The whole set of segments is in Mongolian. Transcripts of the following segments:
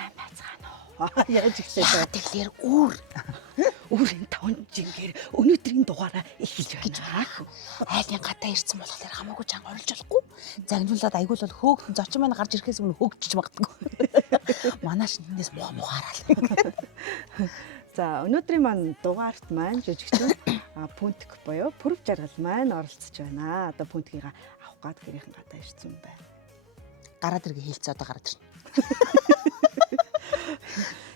сайн байцгаана уу? Яаж ихлээ. Тэгэхээр өөрийн 5 жингээр өнөөдрийн дугаараа эхэлж байна. Айлын гадаа ирсэн болохоор хамаагүй чанга оролж болохгүй. Загнуулаад айгуул бол хөөгдөн зочин маань гарч ирэхээс өмнө хөгжиж магадгүй. Манайш нээс мухаарал. За өнөөдрийн маань дугаарт маань жижигчэн пүнтик боёо пүрв жаргал маань оролцож байна. Одоо пүнтгийг авах гад гэрийнхэн гадаа ирсэн байна. Гараад иргээ хэлцээ одоо гараад ирнэ.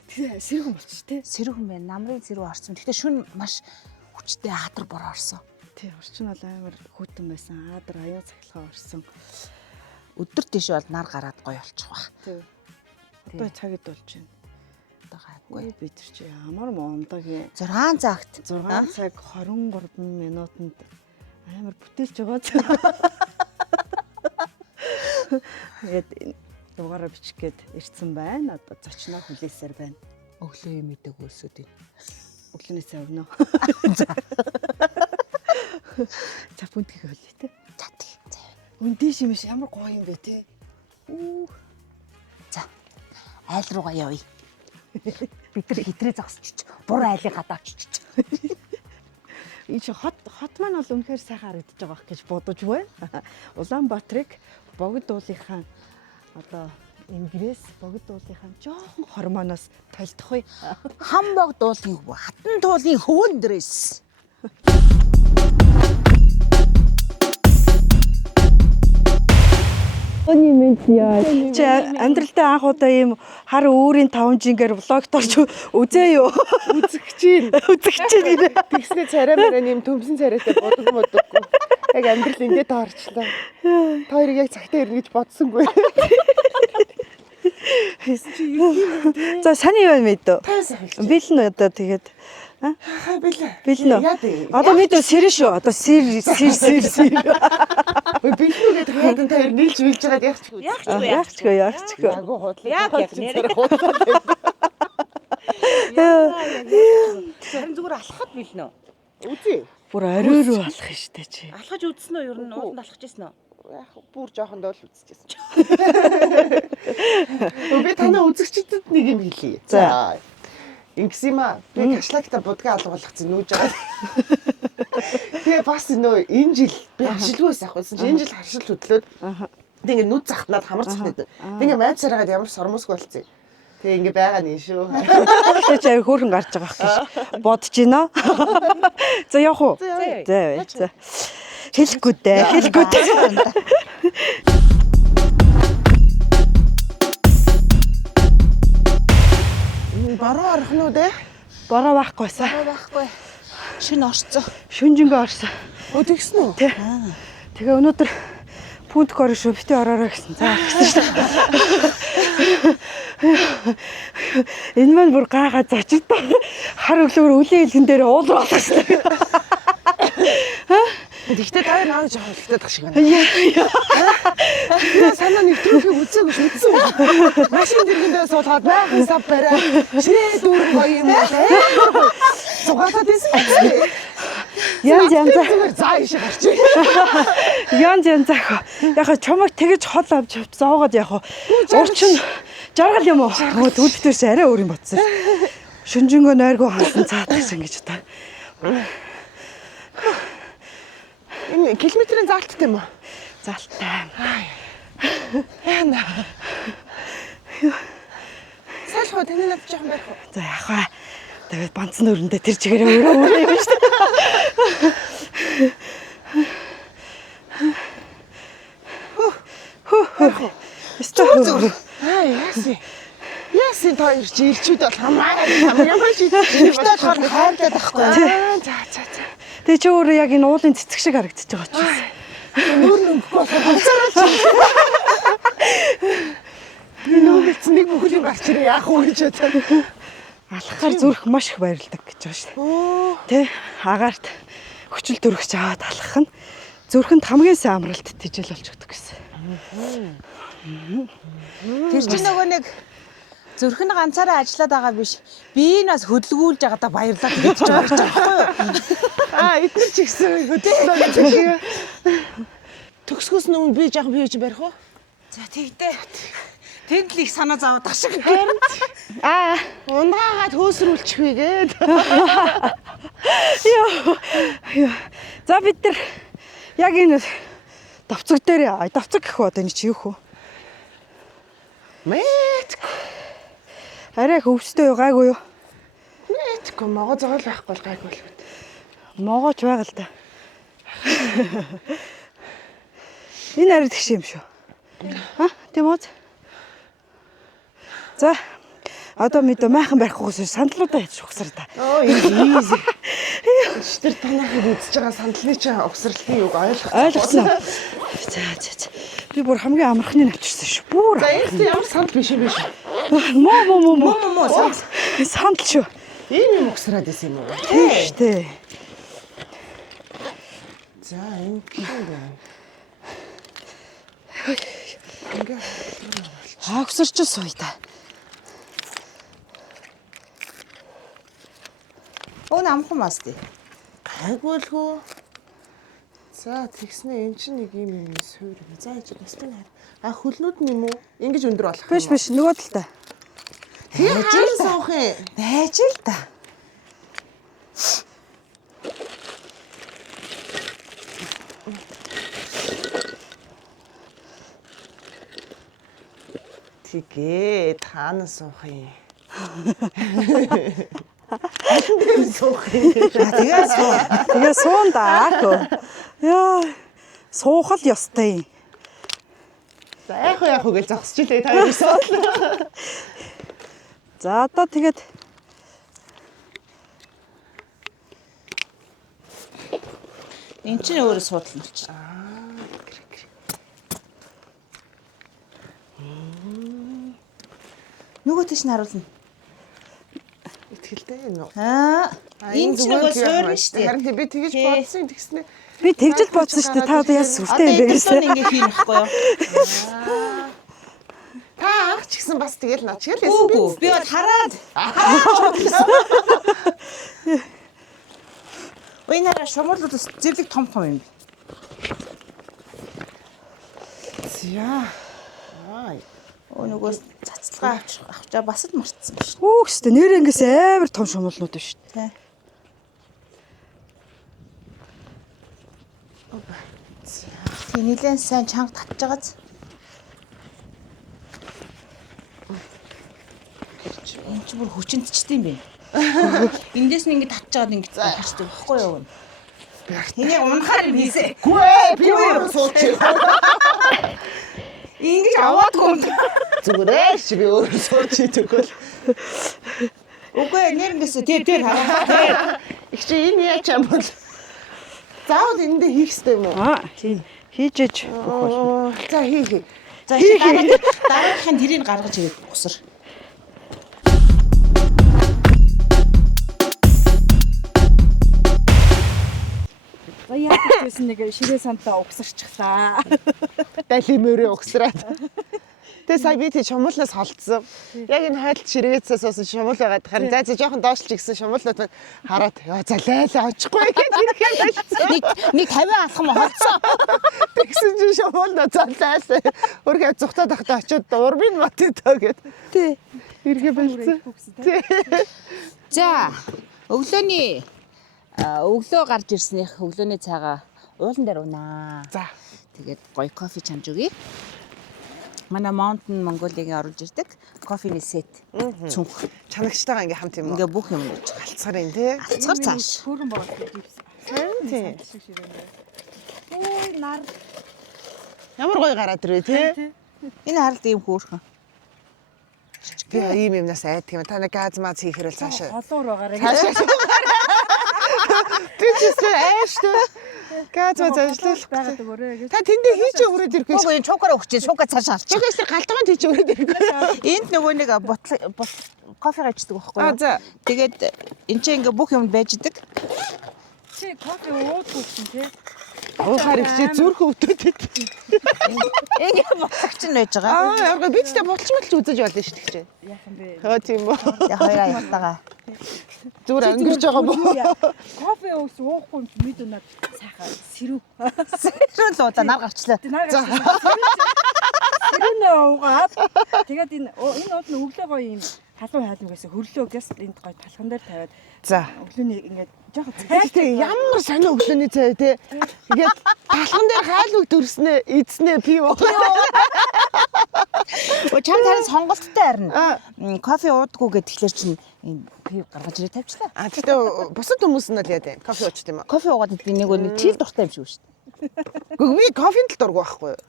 Тэгээ сэрхэн болчих тий. Сэрхэн байна. Намрын сэрүү орсон. Гэхдээ шүн маш хүчтэй аадар бороо орсон. Тий, орчин бол амар хөтөн байсан. Аадар аян цахилгаа орсон. Өдөр тийш бол нар гараад гоё болчих واخ. Тий. Одоо цагид болж байна. Одоо гайгүй. Би тэр чи ямар мондогийн 6 цагт 6 цаг 23 минутанд амар бүтээлж байгаа. Тэгээд дугаараа бичих гээд ирсэн байна. Одоо зочноо хүлээсээр байна. Өглөө юм идэг өсөд ийн. Өглөөнөөсөө өгнө. За пүнтгийг хөлөө те. За тий. Үндий шимш ямар гоё юм бэ те. За. Айл руугаа явъя. Бид нар хэтрээ зогсчих. Бур айлыг гадаа очиж. Энэ чи хот маань бол үнэхээр сайхан харагдаж байгаа гэж бодож байна. Улаанбаатарыг богд уулынхаа одоо ингээс богд уулынхаа жоохон хормоноос тайлдахгүй. Хам богд уулын хатан туулын хөвөн дээрээс. Өний мэд яа. Чи амьдралдаа анх удаа ийм хар өөрийн 5 жингээр влогт орж үзээ юу? Үзэгч гинэ. Тэгснэ царай мөрөө юм төмсөн царайтай бодоггүй. Яг амьдрал ингээд орчлоо. Та хоёрыг яг цагтаа ирнэ гэж бодсонгүй. За саний байна мэдөө. Тайсан хэлж. Бэлэн одоо тэгээд Бэлэн. Одоо мэдээ сэр шүү. Одоо сэр. Бэлэн гэдэг хаадан та хоёр нийлж билж байгаад Яахчгүй. Агуу худлаа. Яг нэр. Харин зүгээр алхахад билнэ үү? Үзье. Бүр орой руу алах юм штэ чи. Алхаж үзсэн үү? Ер нь ууланд алхаж ирсэн үү? Яг бүр жоохондоо л үзчихсэн. Би танаа үзэгчдэд нэг юм хэлье. За. Инксима би кашлагта будгаа алгуулгацсан нүүж байгаа. Тэгээ бас нөө энэ жил би харшилгүйс авахсан чи энэ жил харшил хөдлөөд. Тэгээ ингээ нүд захтнаад хамар захтнаад. Тэгээ майд сараагаад ямар сормосгүй болцсон. Тэгээ ингээ байгаа нь шүү. Тэгтээ чи хөөрхөн гарч байгаа гэж бодож байна. За явах уу? За. Хэлэхгүй дээ. Баруун орох нь үү дээ? Бороо байхгүй. Шинэ орцсон. Шүнжингөө орсон. Тэгсэн үү? Тэгээ өнөөдөр пүнтик орно шүү. Битээ ороорой гэсэн. За гэсэн шүү. Энэ маань бүр гаагаа зочилдоо хар өглөөр үлийн хэлхэн дээр уулрах шүү. Тэгтээ та наа жоохон ихтэй шиг байна. Санаа нэвтрүүлгийг үзээгүй шүтсэн. Машин дэргэндээ суулгаад байхын сав барай. Шээ дүүр гоё юм байна. Сугаатаад ирсэн. Янз заа ишээ гарч. яг чамайг тэгэж хол авч зоогоод яг урчин жаргал юм уу? Түлхтэрс арай өөр юм бодсон. Шүнжингөө нойргоо хаасан цаадаг гэж одоо. Энэ километрийн заалттай юм уу? Залттай. Яна. Салхуу таны надад жоохон байх уу? За яах вэ? Тэгээд банцны өрөндөө тэр чигээрээ өөрөө юм шүү дээ. Эсвэл Яасын та ирж ирчүүд бол ямар шийдэж болохоор хайрлаад байхгүй. За. тэгээ чи өөрөө яг энэ уулын цэцэг шиг харагдаж байгаа ч юм. Нүүр нөнгөхгүй болохоор нүүрч нэг бүхэл юм гарч ирээ яах вэ гэж бодсон. Алхахаар зүрх маш их баярлдаг гэж байгаа шүү дээ. Тэ агаарт хүчил төрөгч аваад алхах нь зүрхэнд хамгийн сайн амралт тижэл болж өгдөг гэсэн. Тэр чинь нөгөө нэг зүрх нь ганцаараа ажиллаад байгаа биш. Би энэ бас хөдөлгүүлж байгаадаа баярлаад гэж байгаа байхгүй юу? Эдгээр ч ихсэн хөдөлгөөн. Төгсгөөс өмнө би жоохон бий гэж барих уу? За тэгтээ. Тэнд л их санаа зовоод ашиг. Аа, унгаагаад хөөсрүүлчихвээ гээд. Йоо. За бид нар яг энэ давцаг дээр давцаг гэх үү одоо энэ чи юу хөө? Мэт. Арай хөвстэй юу гайгүй юу? Мэдгүй могоо зогоол байхгүй бол гайгүй л үү. Могооч байгаа л да. Энэ арай тэгш юм шүү. Ха? Тийм үү? За. Одоо мэдээ майхан барихгүйс сандлуудаа хийж ухсар та. Оо easy. Шитэр танахыг үзэж байгаа сандлын чинь угсралтын юг Ойлгосон. За. Би бүр хамгийн амархныг авчирсан шүү. Бүр. За энэ ямар сандал биш юм биш. Моо. Сандал шүү. Ийм юм угсраад исэн юм уу? Тийм шүү дээ. За энэ юм байна. Ингээ Агсарч сууя та. Өн амхан масти. гайгүй л хөө. За тэгснэ эн чинь нэг юм суур юм. За ээж бас би нэр. А хөлнүүд нь юм уу? Ингиж өндөр болох юм. Биш нөгөө талтай. Яаж л суух юм? Байж л та. Тэгээ таана суух юм. Аль суух юм. Тэгээ суун даа. Яа. Суухал ёстой юм. За яг гэж зогсож илээ та ерөөсөө. За одоо тэгээд Энд чинь өөрөө суудлан болчих. Нөгөө тийш нь харуулна. Итгэлтэй юм уу? Энэ ч нөгөө суур нь шүү дээ. Харин би тэгэж бодсон тэгснэ. би тэгжэл бодсон шүү дээ. Та одоо яас сүртэй юм бэ гэсэн. Ингээ хийх байхгүй юу? Та анх ч гэсэн бас тэгэл наа чиглэл байсан би. Би бол хараад. Уйнараа шумуулууд зэрлэг том юм. Зя. Ай. Нөгөө цацлага авчаа бас л мартсан шүү. Хүүхстэй нэр ингээс амар том шумуулнууд биш. Тэ. Тэг нилэн сайн чанга татж байгааз. Энд чи бүр хүчинтчтэй юм бэ? Эндээс нь ингэ татж байгаад ингэ харчдаг байхгүй юу? Энийг унахаар юм хийсэ. Гүй би өөрөө суучих. Ингэж аваадгүй юм. Зүгээр чи би өөрөө суучих тэгвэл. Үгүй нэр ингэсэн тэр хараа. Их чи энэ яач юм бол. Заавал эндээ хийх хэрэгтэй юм уу? Хийж ээж өгөх болно. За хий. За дараагийнхын тэрийг гаргаж ирээд усар. За яа гэсэн нэг ширээ сантаа угсарчихлаа. Дали мөрөө угсраад. Тэгээ сая би тий шумуулнаас холдсон. Яг энэ хайлт ширгээцээс уусан шумуул байгаад харин за жоохон доошлж гисэн шумуулнууд хараад ёо за лайлаа очихгүй гэж ирэхээр болцсон. Нэг 50 алхам холцсон. Тэгсэн чинь шумуулнаа за лайлаа. Өргөө зүхтаад ахтаа очиод урбын мат тоо гэд. Тий. Иргэ болцсон. За өглөө гарч ирснийх өглөөний цайгаа уулан дээр унаа. За. Тэгээд гоё кофе чамж өгье. Манай Mountain Mongolia-гийн оруулж ирдэг кофений сет. Цүнх. Чанагчтайгаа ингээм хамт юм уу? Ингээ бүх юм болж Галцгаар юм тий. алцгар цааш. Хөөргөн байгаа гэж. Тий. Ой нар. Ямар гоё гараад ирвэ тий. Энэ харалт ийм хөөрхөн. Би ийм юмнаас айдаг юм. Та нэг газ маз хийхээр л цаашаа. Холуур байгаарай. Би ч гэсэн ааштай. Газ маз ажиллах байгаад өгөөрэй гэж. Та тэндээ хийж өрөөд ирэхгүй. Үгүй энэ чукараа өгч, шуука цааш алч. Чухаас тэр галтгоонд хийж өрөөд ирэхгүй. Энд нөгөө нэг кофе гачдаг байхгүй юу? За. Тэгээд энэ чинь ингээ бүх юм байж идэг. Чи кофе уудгүй чинь тий. Уухаар ихчээ зүрх өвдөд ит. Ингээ боцогч нь байж байгаа. Аа, би ч та булчмал ч үзэж болно шүү дээ. Яахан бэ? Хөө тийм үү. Яг хоёроо явтагаа. Зүгээр ангирч байгаа боо. Кофе уух уухгүй юм чи мэдүү над сайхан сэрүү. Сэрүүл удаа нар гарчлаа. За. Сэрэнэ уугаад тэгээд энэ ууд нь өглөө гоё юм халуун хайлм гэсэн хөрлөө гэс энд гоё талхан дээр тавиад За. өглөөний ингээд жоохон цай Тэ ямар сонио өглөөний цай те. Тэгээд талхан дээр хайлууг дөрснөө эзнээ пив. Чам тарин сонголттой харна. Кофе уудаггүй гэхлээр чинь пив гаргаж ирээ тавьчлаа. Гэхдээ бусад хүмүүс нь л яа дээ. Кофе уучих юм аа. Кофе уугаад идэг нэг чил дуртай юм шиг шүү дээ. Гэхдээ би кофенд л дургу байхгүй юу?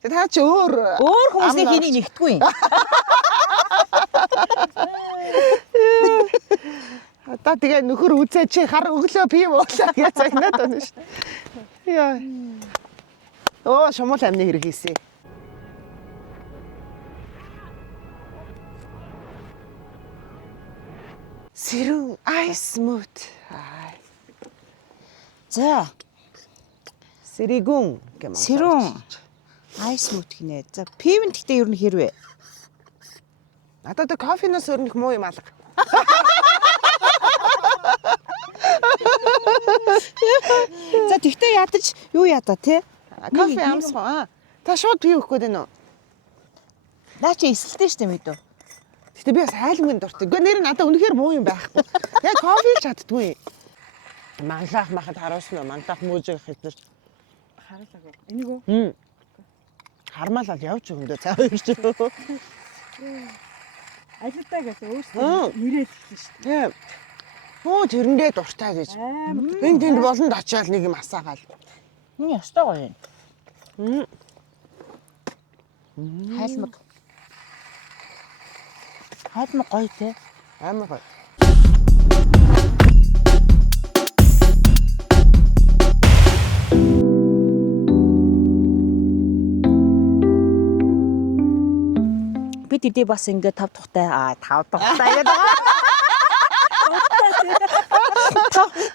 Тэгээд та чи өөр Хүмүүсний хийнийг нэгтгүй юм. Одоо тэгээ нөхөр үзээ чи хар өглөө пив уулаа гэж загнаад байна шүү. Яа. Оо шумуул амны хэрэг хийсэн. Сэрүүн айс смут. За, Сэрэгүн гэмээр. сэрүүн айс мут гинэ. За, пив нь гэхдээ ер нь хэрвээ. Надад кофеноос өөр нэг муу юм алга. За, тэгтээ ядаж юу ядаа те? Кофе амсгаа. Та шууд пив өгөх гээд байна уу? Наа чи эсэлтэй штэ мэдв. Гэтэ би бас хайлмгийн дуртай. Гэхдээ нэр нь надад үнэхээр муу юм байхгүй. Тэгээ кофе ч чаддгүй. Манлах махад харуулсан уу? Манлах мужиг хэлж. харуулаагүй. Энийг үү? Хармаалал явж өгөндөө цаа хоёр ч. Ажилтаа гэдэг өөрсдөө нэрээд хэлсэн шүү дээ. Тийм. Оо тэрэндээ дуртай гэж. Энд тэнд болонд очиад нэг юм асаагаал. Миний ястай гоё юм. Хайлмаг. Хайлмаг гоё те. Амар гоё. Бид эдээ бас ингээд 5 тухтай 5 тухтай гэдэг байгаа.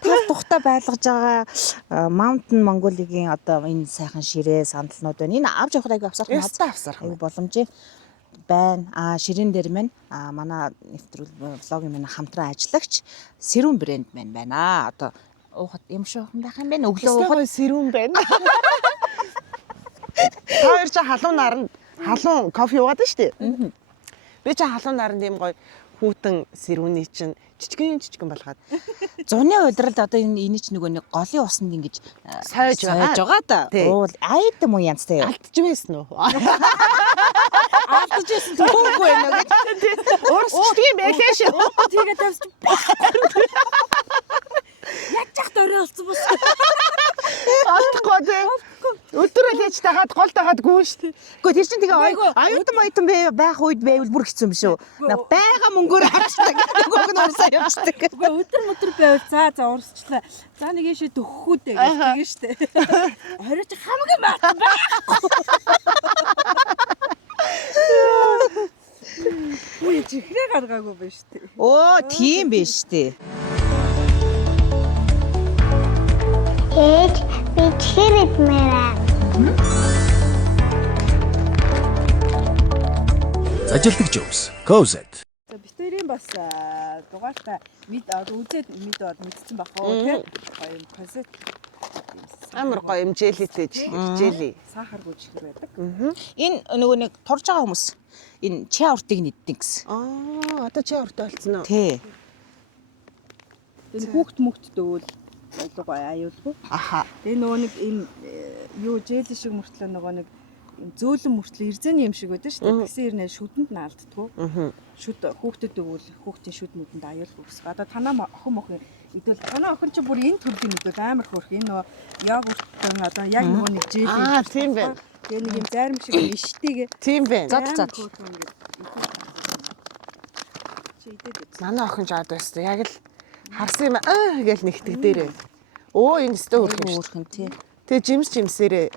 5 тухтай байлгаж байгаа Mountain Mongolia-гийн одоо энэ сайхан ширээ сандалнууд байна. Энэ авч явах айгу авсарах Ястаа авсарах. айгу боломжтой байна. Ширээн дээр маань манай нэвтрүүл блогийн манай хамтран ажиллагч Сэрүүн брэнд маань байна. Одоо уухад юм шуухан байх юм байна. Өглөө уухад Сэрүүн байна. Та хоёр ч халуун наранд халуун кофе уугаад байна шүү дээ. Би ч халуун наранд ийм гоё хүүтэн сэрүүний чинь жижигэн болгоод зуны удиралд одоо энэ ч нөгөө нэг голын усанд ингэж сойж байгаа да. Уул айд юм уу янзтай. алдж байсан уу? Алдаж байсан түүгүй юм уу гэж. Уурсчдаг юм байлээ шүү. Тэгээд тавьсан. Ячах дөрөө болсон бас. Алдахгүй дээ. Өдрөө лээж тагаад гол тагаад гүн шүү дээ. Гэхдээ тэр чинь тэгээ оюутан байх үед байвал бүр хэцүү юм шүү. Бага мөнгөөр харчдаг. Нөгөөг нь урсаа явчихдаг. Өдөр байвал за урсчлаа. За нэг ийшээ төгөхүү дээ гэж тэгээ штэ. Хориоч хамгийн баатан байхгүй. Үгүй чихрээ гаргаагүй байна штэ. Оо, тийм биш үү. Ээж би чихэр идмээрээ. Ажилтг Жобс. Cozet. За битэрийн бас дугаартаа үзээд мэдсэн баг уу тийм гоё юм концепт Амар гоё юм желитэй жели. сахаргүй чихэр байдаг. Энэ нөгөө нэг турж байгаа хүмүүс энэ чиа уртыг нэгдэг гэсэн. Одоо чи урт болсон уу? Тий. Энэ хүүхд мөхт дөвөл гоё аюулгүй. Аха. Тэгээ нөгөө нэг ийм юу жели шиг мөртлөө нөгөө нэг ийм зөөлөн мөртлөө эрзэний юм шиг байдаг шүү дээ. Тэгсэн ирнэ шүдэнд наалддгүү. Шүд хүүхдэд өгвөл хүүхдийн шүднүүдэнд аюулгүй гэсэн. Одоо танаа охин мохин идвэл танаа охин ч бүр энэ төрлийн идвэл амар хөөрх. Энэ нөгөө йогуртын одоо яг нөгөө нэг жели. Тийм байна. Тэгээ нэг юм зарим шиг иштэйгээ. Тийм байна. Зад. Чи идээд үү? Манай охин жаад байсан. Яг л харсан юм гэж нэгтгэх дээрээ. Оо энэ өстө хөрх юм шүү. Өөрхөн тий. Тэгээ жимсээрээ.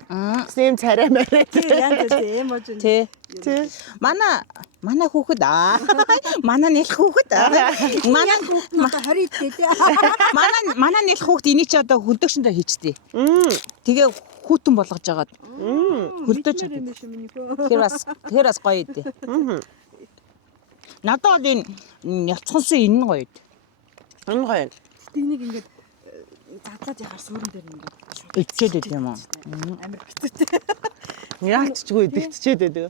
Сэм царай марай. Янз бүр юм болж байна. Тий. Манай хүүхэд манай нэлх хүүхэд манай Одоо 20 идээ. манай нэлх хүүхэд энийг чи одоо хөлдөгшөндөө хийчтэй. Тэгээ хүүтэн болгож жагаад хөлдөөж юм биш юм нэг. тэр бас гоё идэв. Надад бол энэ ялцхансан энэ нь гоё идэв. Энэ гоё. Тэнийг ингээд задлаад яхаар суурин дээр ингээд Ичээд идэв юм уу? амар хэцүүтэй. Яалтчгүй идэгтчээд байдаг.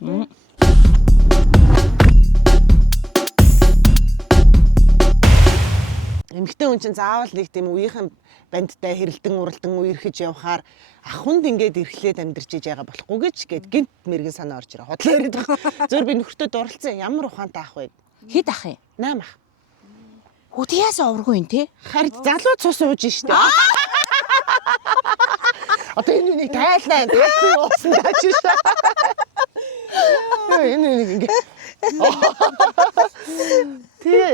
Эмэгтэй хүн чинь заавал нэг тийм үеийнхэн бандтай хэрэлдэн уралдан үерхэж явхаар ахунд ингээд эрхлээд амьдарч иж байгаа болохгүй гэж гинт мэрэгэн санаа орж ирээ. Хотлоо яриад байгаа. Зөөр би нөхөртөө дурлцсан. Ямар ухаантай ах вэ? Хэд ах юм? 8 ах. Үтгээс овргүй юм те. Харин залуу цус ууж штэ. Одоо энэ нэг тайлнаа. Тэгээд би уусан даач шээ. Энэ нэг ингээд. Тэгээ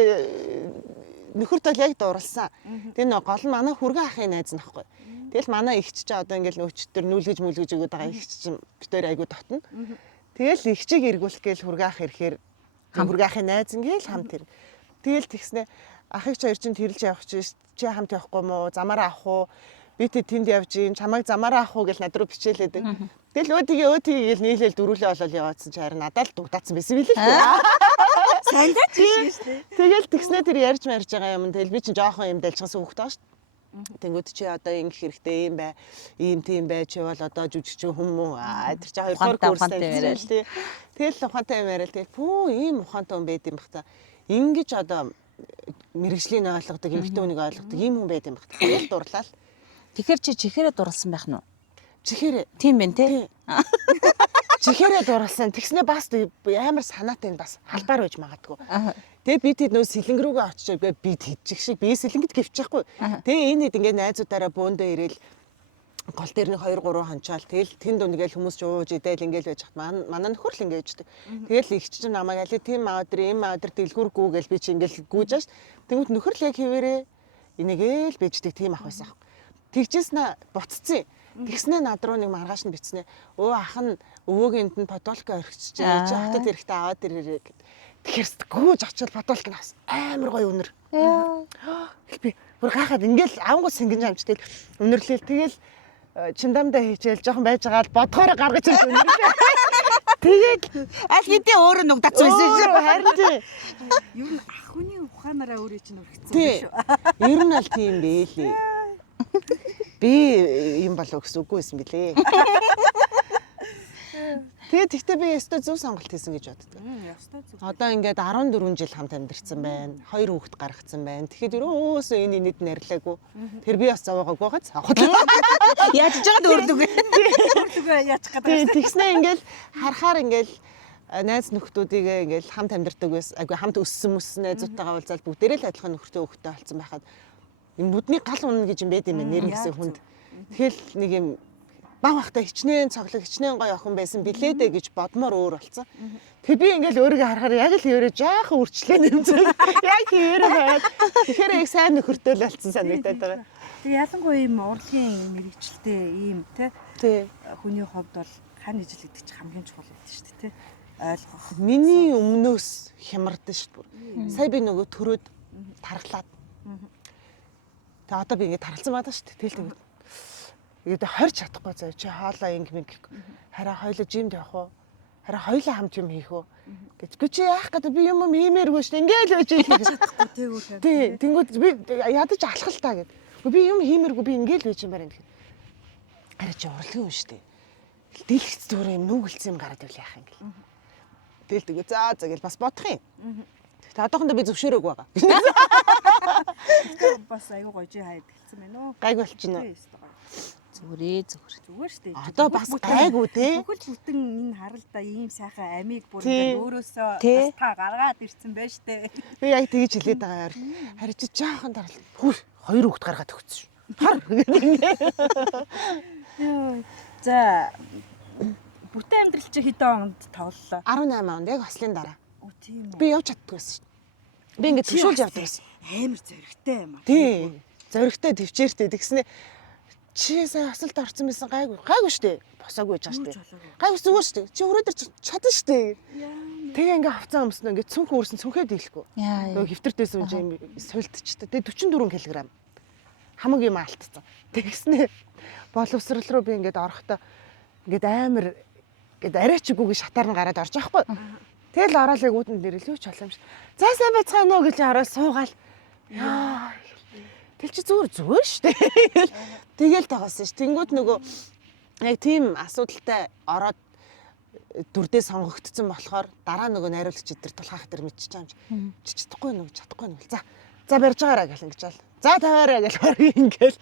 нөхөрт бол яг дурлсан. Тэгээ нөгөө гол нь манай хүргэн ахын найз нөхгүй. Тэгэл манай ихч чи одоо ингээл нөөчтөр нүүлгэж мүлгэж өгöd байгаа ихч чи битээр айгу дотно. Тэгэл ихчийг эргүүлэх гээл хүргэн ах ирэхээр хүргэн ахын найз ингээл хамт ир. Тэгэл тэгснэ ахыг чи хоёр чинь тэрэлж явах чи хамт явахгүй мó замаараа авах уу? Би тэнд явж ийн чамайг замаараа авах уу гэж над руу бичээлээдэг. Тэгэл өөтгий гэл нийлээл дөрүлээ болол яваадсан чи харин надад л дугдаацсан байсан билээ л. Сайн даа чи шүү дээ. Тэгэл тэгснэ тэр ярьж байгаа юм. Тэгэл би чинь жоохон юм дэлжчихсэн хүүхдтэй шүү дээ. Тэнгүүд чи одоо ингэх хэрэгтэй юм бай. Ийм тийм бай чи бол одоо жүжигчин хүмүүс. Тэр чи хоёрдугаар курстай байсан шүү дээ. Тэгэл ухаантай юм яриа л тэгэл пүү ийм ухаантай хүн байд юм бах та. Ингиж одоо мэрэгжлийн ойлгодог, эмэгтэй хүнийг ойлгодог ийм хүн байд юм бах та. Тэгэл дурлаа л. Тэгэхээр чи чихээрээ дурлсан байх нь уу? Чихээрээ. Тийм байх те. Чихээрээ дурлсан. Тэгснэ бас амар санаатай бас халбаар байж магадгүй. Тэгээ би тэд нөө сэлэнг рүүгээ очиж би тэдчих шиг би сэлэнгэд гэвчихгүй. Тэгээ энэ хэд ингээд найзуудаараа бөөндөө ирээл гол дээр нэг 2 3 хончаал тэгэл тэнд үнгээл хүмүүс жууж идэл ингээл байж хат манай нөхөр л ингээд ячдаг. Тэгэл их чинь намайг али тийм аадэр ийм аадэр дэлгүүргүү гэл би чи ингээл гүйж ш. Тэнгүүт нөхөр л яг хിവэрээ энийгээл бийждэг тийм ах байсан. Тэгжсэн буццсан. Тэгснэ над руу нэг маргааш нь бицнэ. Өө ах нь өвөөгийнт нь подолка орхичж байгаа. Чи хатад эрэхтэй аваад ирээрээ гэд. Тэгэхэрс гүйж очил подолк нь авсан. Амар гоё өнөр. Би бүр гахаад ингээл авангуус сэнгэн амжтай өнөрлөөл тэгэл чимдамдаа хийчихэл жоохон байж байгаа л бодгоороо гаргаж ирж өнөрлөө. Тэгээд аль хэдийн өөрөө нугдаац байсан шүү. Харин тий. Юу н ах хүний ухаанаараа өөрөө чинь өргөцсөн Тий. Ер нь аль тийм бэлээ. Би юм болов гэсэн үгүй байсан билээ. Тэгээд ихтэй би өстө зөв сонголт хийсэн гэж боддог. Одоо ингээд 14 жил хамт амьдарсан байна. 2 хүүхэд гаргацсан байна. Тэгэхэд ерөөсөө энэ нийт нэрлээгүй. Тэр би бас зовоогоогүй гац. Яаж ч жаад өөрлөг. Өөрлөгөө яачих гэдэг. Тэгснэ ингээд харахаар ингээд найз нөхдүүдийг ингээд хамт амьдардаг байсан. Айгу хамт өссөн найзуудтайгаа уулзаад бүгдээрээ л адилхан нөхөртэй хүүхэдтэй болсон байхад нүдний гал унна гэж юм байд юм нэр гэсэн хүнд. Тэгэл нэг юм баг бахтай хичнээн цоглог хичнээн гоё охин байсан билээ дээ гэж бодмоор өөр болсон. Тэг би ингээл өөрийгөө харахаар яг л хിവэрэ жаахан үрчлээ нэмзэг. Яг хിവэрэ байгаад тэгэхээр их сайн нөхөртэй л болсон санагдаад байгаа. Тэг ялангуяа ийм урлагийн мэрэгчлээ ийм тий хүний хувьд бол хань ижил гэдэг чинь хамгийн чухал байдаг шүү дээ тий. Ойлгох. Миний өмнөөс хямардаг шүү дээ. Сая би нөгөө төрөөд тархлаад. Тэг одоо би ингээд тархалсан байдаг шүү дээ. Тэгэл тэгээд ингээд хорч чадахгүй заа чи хаалаа ингэм хараа хоёлоо жимд явах уу? Хараа хоёлоо хамт юм хийх үү? Гэвч чи яах гэдэг би юм иймэргүй шүү дээ. Ингээл байж байгаа Чадахгүй тээгүүр. тий. Тэнгүүд би ядаж алхах л таа гэд. Би юм хиймэргүй би ингээл байж юм байна гэхэд. Хараа чи урлагийн хүн шүү дээ. Дэлгэц зүгээр юм нүгэлцсэн юм гараад ивэл яах юм гээл. Тэгэл тэгээ за гэл бас бодох юм. Тэгтээ одоохондоо би зөвшөөрөөг байгаа. Бас аюу гоё чи хайд гэлцэн байна уу? Гайг болчихно. Зүгээр. Зүгээр шүү дээ. Одоо бас гайгүй те. Бүхэл бүтэн энэ харалда ийм сайхан амийг бүр ингээд өөрөөсөө бас та гаргаад ирсэн байж тээ. Би яг тэгж хэлээд байгаа юм. Харин чи жаахан дарал. Хүү 2 хүүхэд гаргаад өгсөн шүү. Хар. За бүтэн амьдрал чи хэдэн онд тоглолоо? 18 онд яг ослын дараа. Оо тийм үү. Би явж чаддаг байсан шүү. Би ингээд төвшүүлж явдаг байсан. Амар зөрөгтэй юм аа. Тий. Зөрөгтэй төвчээртэй тэгснэ чи сая асалт орсон байсан гайгүй шүү дээ. Босоогүй байж байгаа шүү дээ. Гайгүй зүгээр шүү дээ. Чи өрөөдөр чадна шүү дээ. Тэгээ ингээ хавцаа өмснө ингээ цүнхэн өрсөн цүнхээ дийлэхгүй. Нөгөө хэвтэртэйсэн юм чинь сулдчихтай. Тэгээ 44 кг. Хамаг юм алдсан. Тэгснэ боловсрал руу би ингээд орохдоо ингээд амар ингээд арайчгүй шатаар нь гараад орж байхгүй. Тэгэл ороод яг үүдэн дээр л юу ч боломж. За сайн байцгаана уу гэж ороод суугаал. Яа. Тэл чи зүгээр шүү дээ. Тэгэл тагуулсан ш. Тэнгүүд нөгөө яг тийм асуудалтай ороод дүрдээ сонгогдсон болохоор дараа нөгөө найруулагч эдэр тулхаах дээр мэдчихэж байгаа юм чи. Чадахгүй нүг чадахгүй нүг. За барьж байгаараа гэл ингэж аал. За таваараа гэл хориг ингээл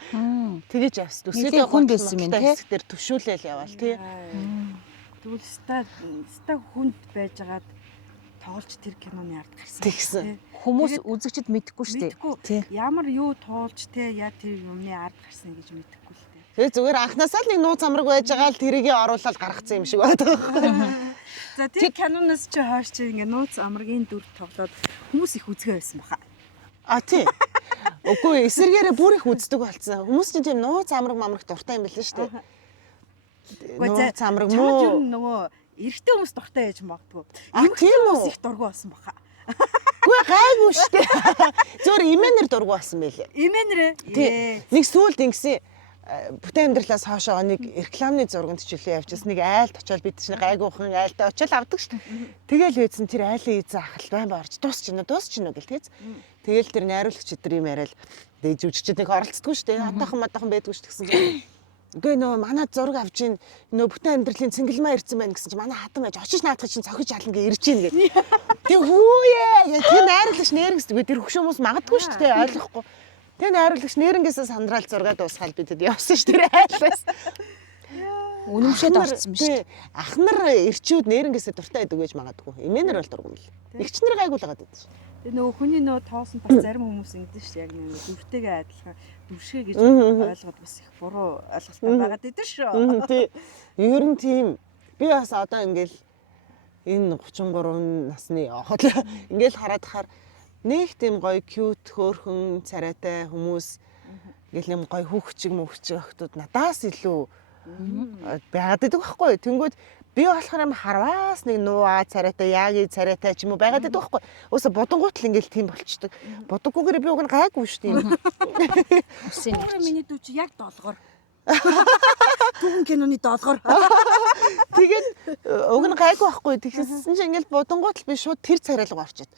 тэгэж явс. Төсөөдөө хүн байсан юм тий. Тэр төвшүүлээл яваал тий. Тэгвэл ста хүнд байжгаад тоглож тэр киноны ард гарсан. Тэгсэн. Хүмүүс үзэгчд мэдэхгүй шүү дээ. Мэдгүй. Ямар юу туулж те яа тэр юмны ард гарсан гэж мэдэхгүй л дээ. Тэгээ зүгээр анхнаасаа л нэг нууц амраг байж байгаа л тэрийг оруулаад гаргацсан юм шиг байна. За тэр киноноос чи хойш чи ингээ нууц амрагийн дүр тоглоод хүмүүс их үзгээ байсан баха. А тий. Үгүй эсэргээрээ бүр их үздэг болсон. Хүмүүс чинь тийм нууц амраг мамраг дуртай юм билээ шүү дээ. Нууц амраг муу нөгөө эрэгтэй хүмүүс дуртай байж магадгүй. Тийм үү? Их дургу болсон баха. Үгүй гайгүй шүү дээ. Зөөр имэнэр дургу болсон байлээ. Имэнэрээ. Тий. Нэг сүүлд ингэсэн бүтээн амьдралаас хоошоо нэг рекламны зурганд чөлөө явжсэн нэг айлд очиод бид чинь гайгүйхан айлдаа очиод авдаг шүү дээ. Тэгэл үйдсэн тэр айлын эзэн ахал байн борж дуусчихно гэл тийц. Тэгэл тэр найруулагч эдэр юм яриад дэж жүжигчд нэг оролцдоггүй шүү дээ. Атахан байдгүй шүү гэсэн чинь. Үгүй нөө манай зураг авч ийн нөө бүтээн амьдралын цэнгэлмаа ирсэн байна гэсэн чинь манай хатан байж очиж наадах чинь цохиж ална гэ ирж ийн гэ. Тэг хүүе тэр найруулагч нэргэсдэггүй тэр хөш хүмүүс магадгүй шүү дээ ойлгохгүй. Тэр найруулагч нэрнгээсээ сандрал зургаад дуусгаал бид явсан ш тэр айлаас. Үнэмшээд орцсон биш. Ах нар ирчүүд нэрнгээсээ дуртай байдаг гэж магадгүй. Эмээнэр бол дургуй мэл. Игч нар гайгуулгаад байдаг ш. Тэгээ нөгөө хүний нөгөө тоосон бас зарим хүмүүс ингэдэж ш яг нэг дүртэйгээ адилхан дүршээ гэж ойлгоод бас их буруу ойлголттой байгаад идэв шүү. Тий. Ер нь тийм. Би бас одоо ингээл энэ 33 насны хол ингээл хараад хахаар нэг тийм гоё cute хөөрхөн царайтай хүмүүс ингээл юм гоё хүүхчиг мөвчиг охтууд надаас илүү байгаад идэг байхгүй. Тэнгүүд би болохоор юм харваас нэг нууа царайтай яагийн царайтай ч юм уу байгаад идэг байхгүй. Өөсө бодонгууд л ингээл тийм болчдөг. Бодоггүйгээр би уг нь гайгүй шүү дээ. Үсэн. Миний дүү чи яг долгор. Түүхэн киноны долгор. Тэгээд уг нь гайгүй байхгүй. Тэгсэн чинь ингээл бодонгууд л би шууд тэр царайлга орчод.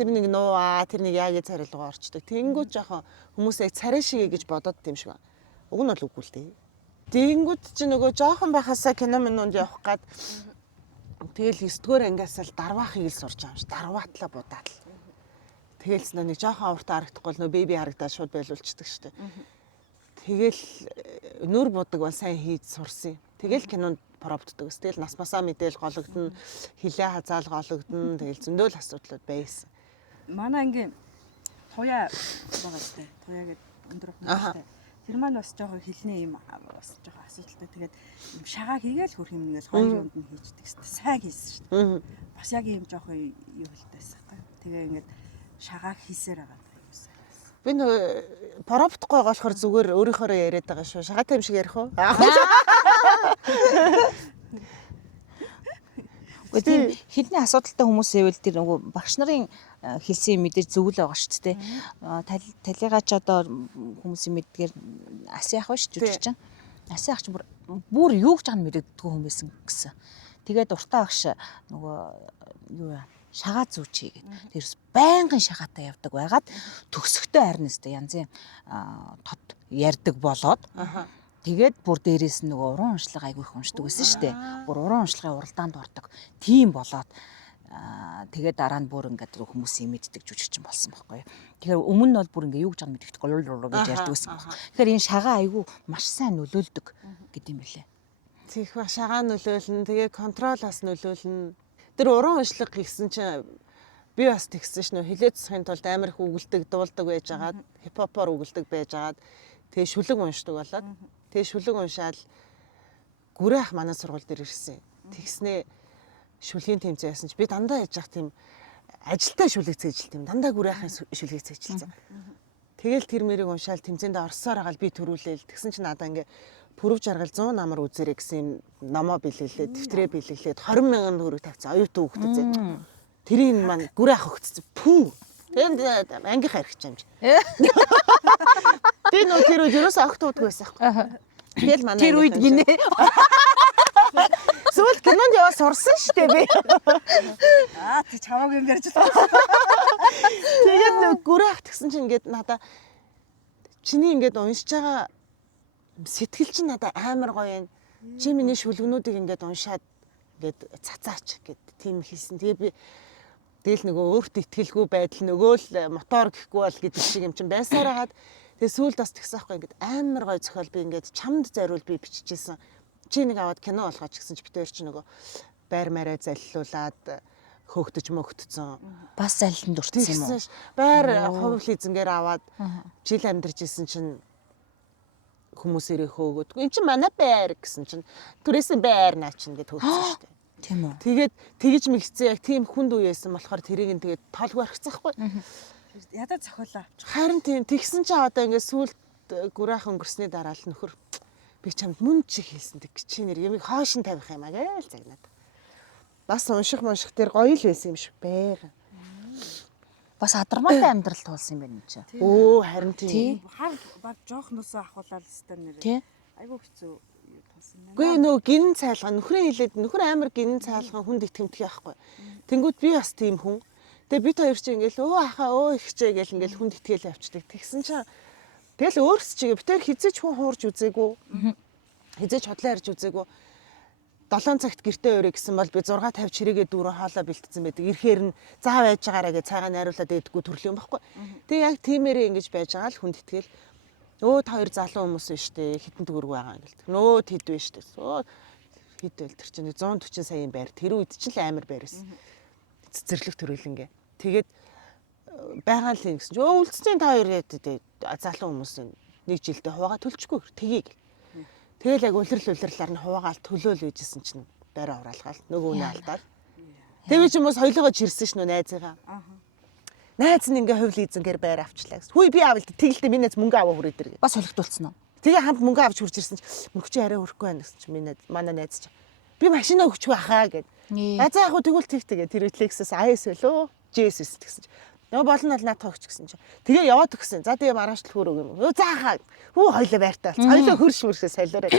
Тэр нэг нууа тэр нэг яагийн царайлга орчдөг. Тэнгүүд жоохон хүмүүсээ царай шигээ гэж бодоод тийм шиг байна. Уг нь бол үгүй л дээ. Тэнгүүд чи нөгөө жоохон байхасаа кино минунд явах гад тэгэл 9-р ангиас л дарваахыг л сурч байгаа юм ш. Дарваатлаа будаад л. Тэгэлс нэг жоохон авартаа харагдахгүй л нөгөө беби харагдаад шууд байлуулчихдаг штэ. Тэгэл нөр будаг бол сайн хийж сурсан. Тэгэл кинонд пробддаг. Тэгэл нас масаа мэдээл гологдно, хилээ хазаал гологдно. Тэгэл зөндөл асуудлууд байсан. Манай ангийн туяа байгаа штэ. Туяа гэдэг өндөр хүмүүстэй. Тэр маань бас жоохон хилний юм бас жоохон асуудалтай. Тэгээд юм шагаа хийгээл хөрх юм нэгээс хоёр юмд нь хийждэг штэ. Сайн хийсэн штэ. Бас яг юм жоохон юу хэлтэйсэн байхгүй. Тэгээ ингээд шагаа хийсээр байгаа. Би нөгөө пробдохгүй байгаа болохоор зүгээр өөрийнхөө яриад байгаа шүү. Шагаатай юм шиг ярих уу? Гэхдээ тийм хилний асуудалтай хүмүүс хэвэл тэр нөгөө багш нарын хэлсэн юм мэдээж зөв л байгаа шүү дээ. Талигач одоо хүмүүсийн мэддгээр асын ах биш жүжигчин. Асын ах чинь бүр юу гэж байгаа нь мэддэггүй хүн байсан гэсэн. Тэгээд уртаа багш нөгөө юу шагаа зүүчээ гэдэг. Тэрс байнгын шагаатай явдаг байгаад төгсөхтэй харин өстэй янзын тод ярддаг болоод тэгээд бүр дээрээс нь нөгөө уран уншлага айгүй их уншдаг байсан шүү дээ. Бүр уран уншлагын уралдаанд ордог. Тийм болоод тэгээд дараа нь бүр ингээд хүмүүсийн мэддэг жүжигчин болсон байхгүй. Тэгэхээр өмнө нь бол бүр ингээд юу гэж байгаа мэддэхгүй гэж ярьдаг байсан баг. Тэгэхээр энэ шагаа айгүй маш сайн нөлөөлдөг гэдэм билээ. Тийх ба шагаа нөлөөлнө. Тэгээ контролоос нөлөөлнө. Тэр уран уншлага гэсэн чинь би бас тэгсэн шнэ хилээ цэсхийн тулд амар их үгэлдэг, дуулдаг байжгаад, хипхопоор үгэлдэг байжгаад тэгээ шүлэг уншдаг болоод тэгээ шүлэг уншаал гүрээ ах манай сургууль дээр ирсэн. Тэгснээ шүлгийн тэмцээн яасан чи би дандаа яж явах тийм ажилтаа шүлэг цээжилт юм. Дандаа гүрээ ахын шүлгийг цээжилсэн. Тэгэл тэр мэрийг уншаал тэмцээндээ орсоор агаал би төрүүлээл. Тэгсэн чи надаа ингээ пүрв жаргал 100 намар үзэрэй гэсэн номоо бэлгэлээ, дэвтрээ бэлгэлээд 20,000 төгрөг тавьсан оюутан хүүхдэд зэ. Тэрийг маань гүрээ ах өгцсөн. Пүү. Тэгээд ангийнхаа хэрэгч юм чи. Би нөө тэр үед ерөөсөө огтуудгүй байсан байхгүй. Тэгэл манай Тэр үед гинэ. Сүүл кинонд яваа сурсан шүү дээ би. Тэг чамааг юм ярьж байна. Тэгээд нөө гүрээ ах гэсэн чинь ингээд надаа чиний ингээд уншиж байгаа сэтгэл чинь надаа амар гоё юм. Чи миний шүлгнүүдийг ингээд уншаад ингээд цацаач гэд тийм хэлсэн. Тэгээ би тэгэл нөгөө өөртөө итгэлгүй байдал нөгөө л мотор гэхгүй бол гэдэг шиг юм чинь байсаар хагаад тэгээ сүүлд бас тэгсэн аахгүй ингээд амар гой зохиол би ингээд чамд зориул би биччихсэн. Чи нэг аваад кино болгооч гэсэн чи битээр чи нөгөө байр мараа заллуулаад хөөгдөж мөгтцэн. Бас залиланд өртсөн юм уу? Байр хувь лизингээр аваад жил амьдарч исэн чинь хүмүүс ирэх хөөгөөд. Энд чинь манай байр гэсэн чинь түрээсэн байр наа чинь гэд хөөцсөн шүү дээ. Тийм үү. Тэгээд тэгэж мэгцээ яг тийм хүнд үеэсэн болохоор тэрийг нь тэгээд тоолгүй архицахгүй. Ядаа цохиолоо. Харин тийм тэгсэн чинь одоо ингээд сүулт гүрээх өнгөрсний дараа л нөхөр би чамд мөн чи хэлсэн тэг чи нэр ямиг хоошин тавих юм аа гээл загнаад. Бас унших тэр гоё л байсан юм шиг байга. Бас адармаатай амьдрал туулсан юм байна чи. Өө харин тийм. Хар баг жоох нусаа ахуулаад өстой нэр. Тий. Айгуу хэцүү тулсан байна. Үгүй нөгөө гинэн цайлгаа нөхрөө хэлээд нөхөр амар гинэн цайлгаа хүнд итгэмтгий байхгүй. Тэнгүүд би бас тийм хүн. Тэгээ бид хоёр чи ингээл өө ахаа өө ихчээ гэл ингээл хүнд итгэл авчдаг. Тэгсэн чинь тэгэл өөрс чигээ бид хоёр хизээч хүн хуурж үзээгүй. Хизээч хотлоо харж үзээгүй. 7 цагт гэртээ өрөө гэсэн бол би 6:50 чирээгээ дүүрэн хоолоо бэлтсэн байдаг. Ирэхээр нь заа байж байгаараа гэж цайгаа найруулаад идэггүй төрлийн байхгүй. Тэгээ яг тиймэрээ ингэж байж байгаа л хүнд итгэл. Өө та хоёр залуу хүмүүс байна штэ. Хитэн төгөрөг байгаа юм гэлдэг. Нөө тэд байна штэ. Хэд байл тэр чинь 140 саяын байр. Тэр үед чинь л амар байр байсан. Цэцэрлэг төрөлнгээ. Тэгээд байгаа л юм гэсэн чинь үлдсэн та хоёр залуу хүмүүс нэг жилдээ хуваагаа төлчихгүй тгийг. Тэгэл яг улирлаар нь хуваагаал төлөөл үйжсэн чинь байр авраалгаал нөгөө үнэ алдаад. Тэгээ ч юм уу соёлоогоо чирсэн ш нөө найзыгаа. Найз нь ингээ хувь лизингээр байр авчлаа гэсэн. Хүй би аавал тэгэлдээ минь найз мөнгө аваа хүрээд иргэ. Бас солигдуулсан уу? Тэгээ хамт мөнгө авч хурж ирсэн чинь мөнгө чи арай өрөхгүй байна гэсэн чинь минь манай найз чинь би машинаа өгчих байхаа гэд. За яг хөө тэгвэл тэгтэйгээ тэр флексээс IS болоо JS гэсэн чинь нөгөө болно бол наатах өгч гэсэн чинь тэгээ яваад өгсөн. За тэгээ маргааш л хөрөг юм. Өө заахаа. Хүү хоёлоо байртаа болсон. Хоёлоо хөрш мөршөө солиороо.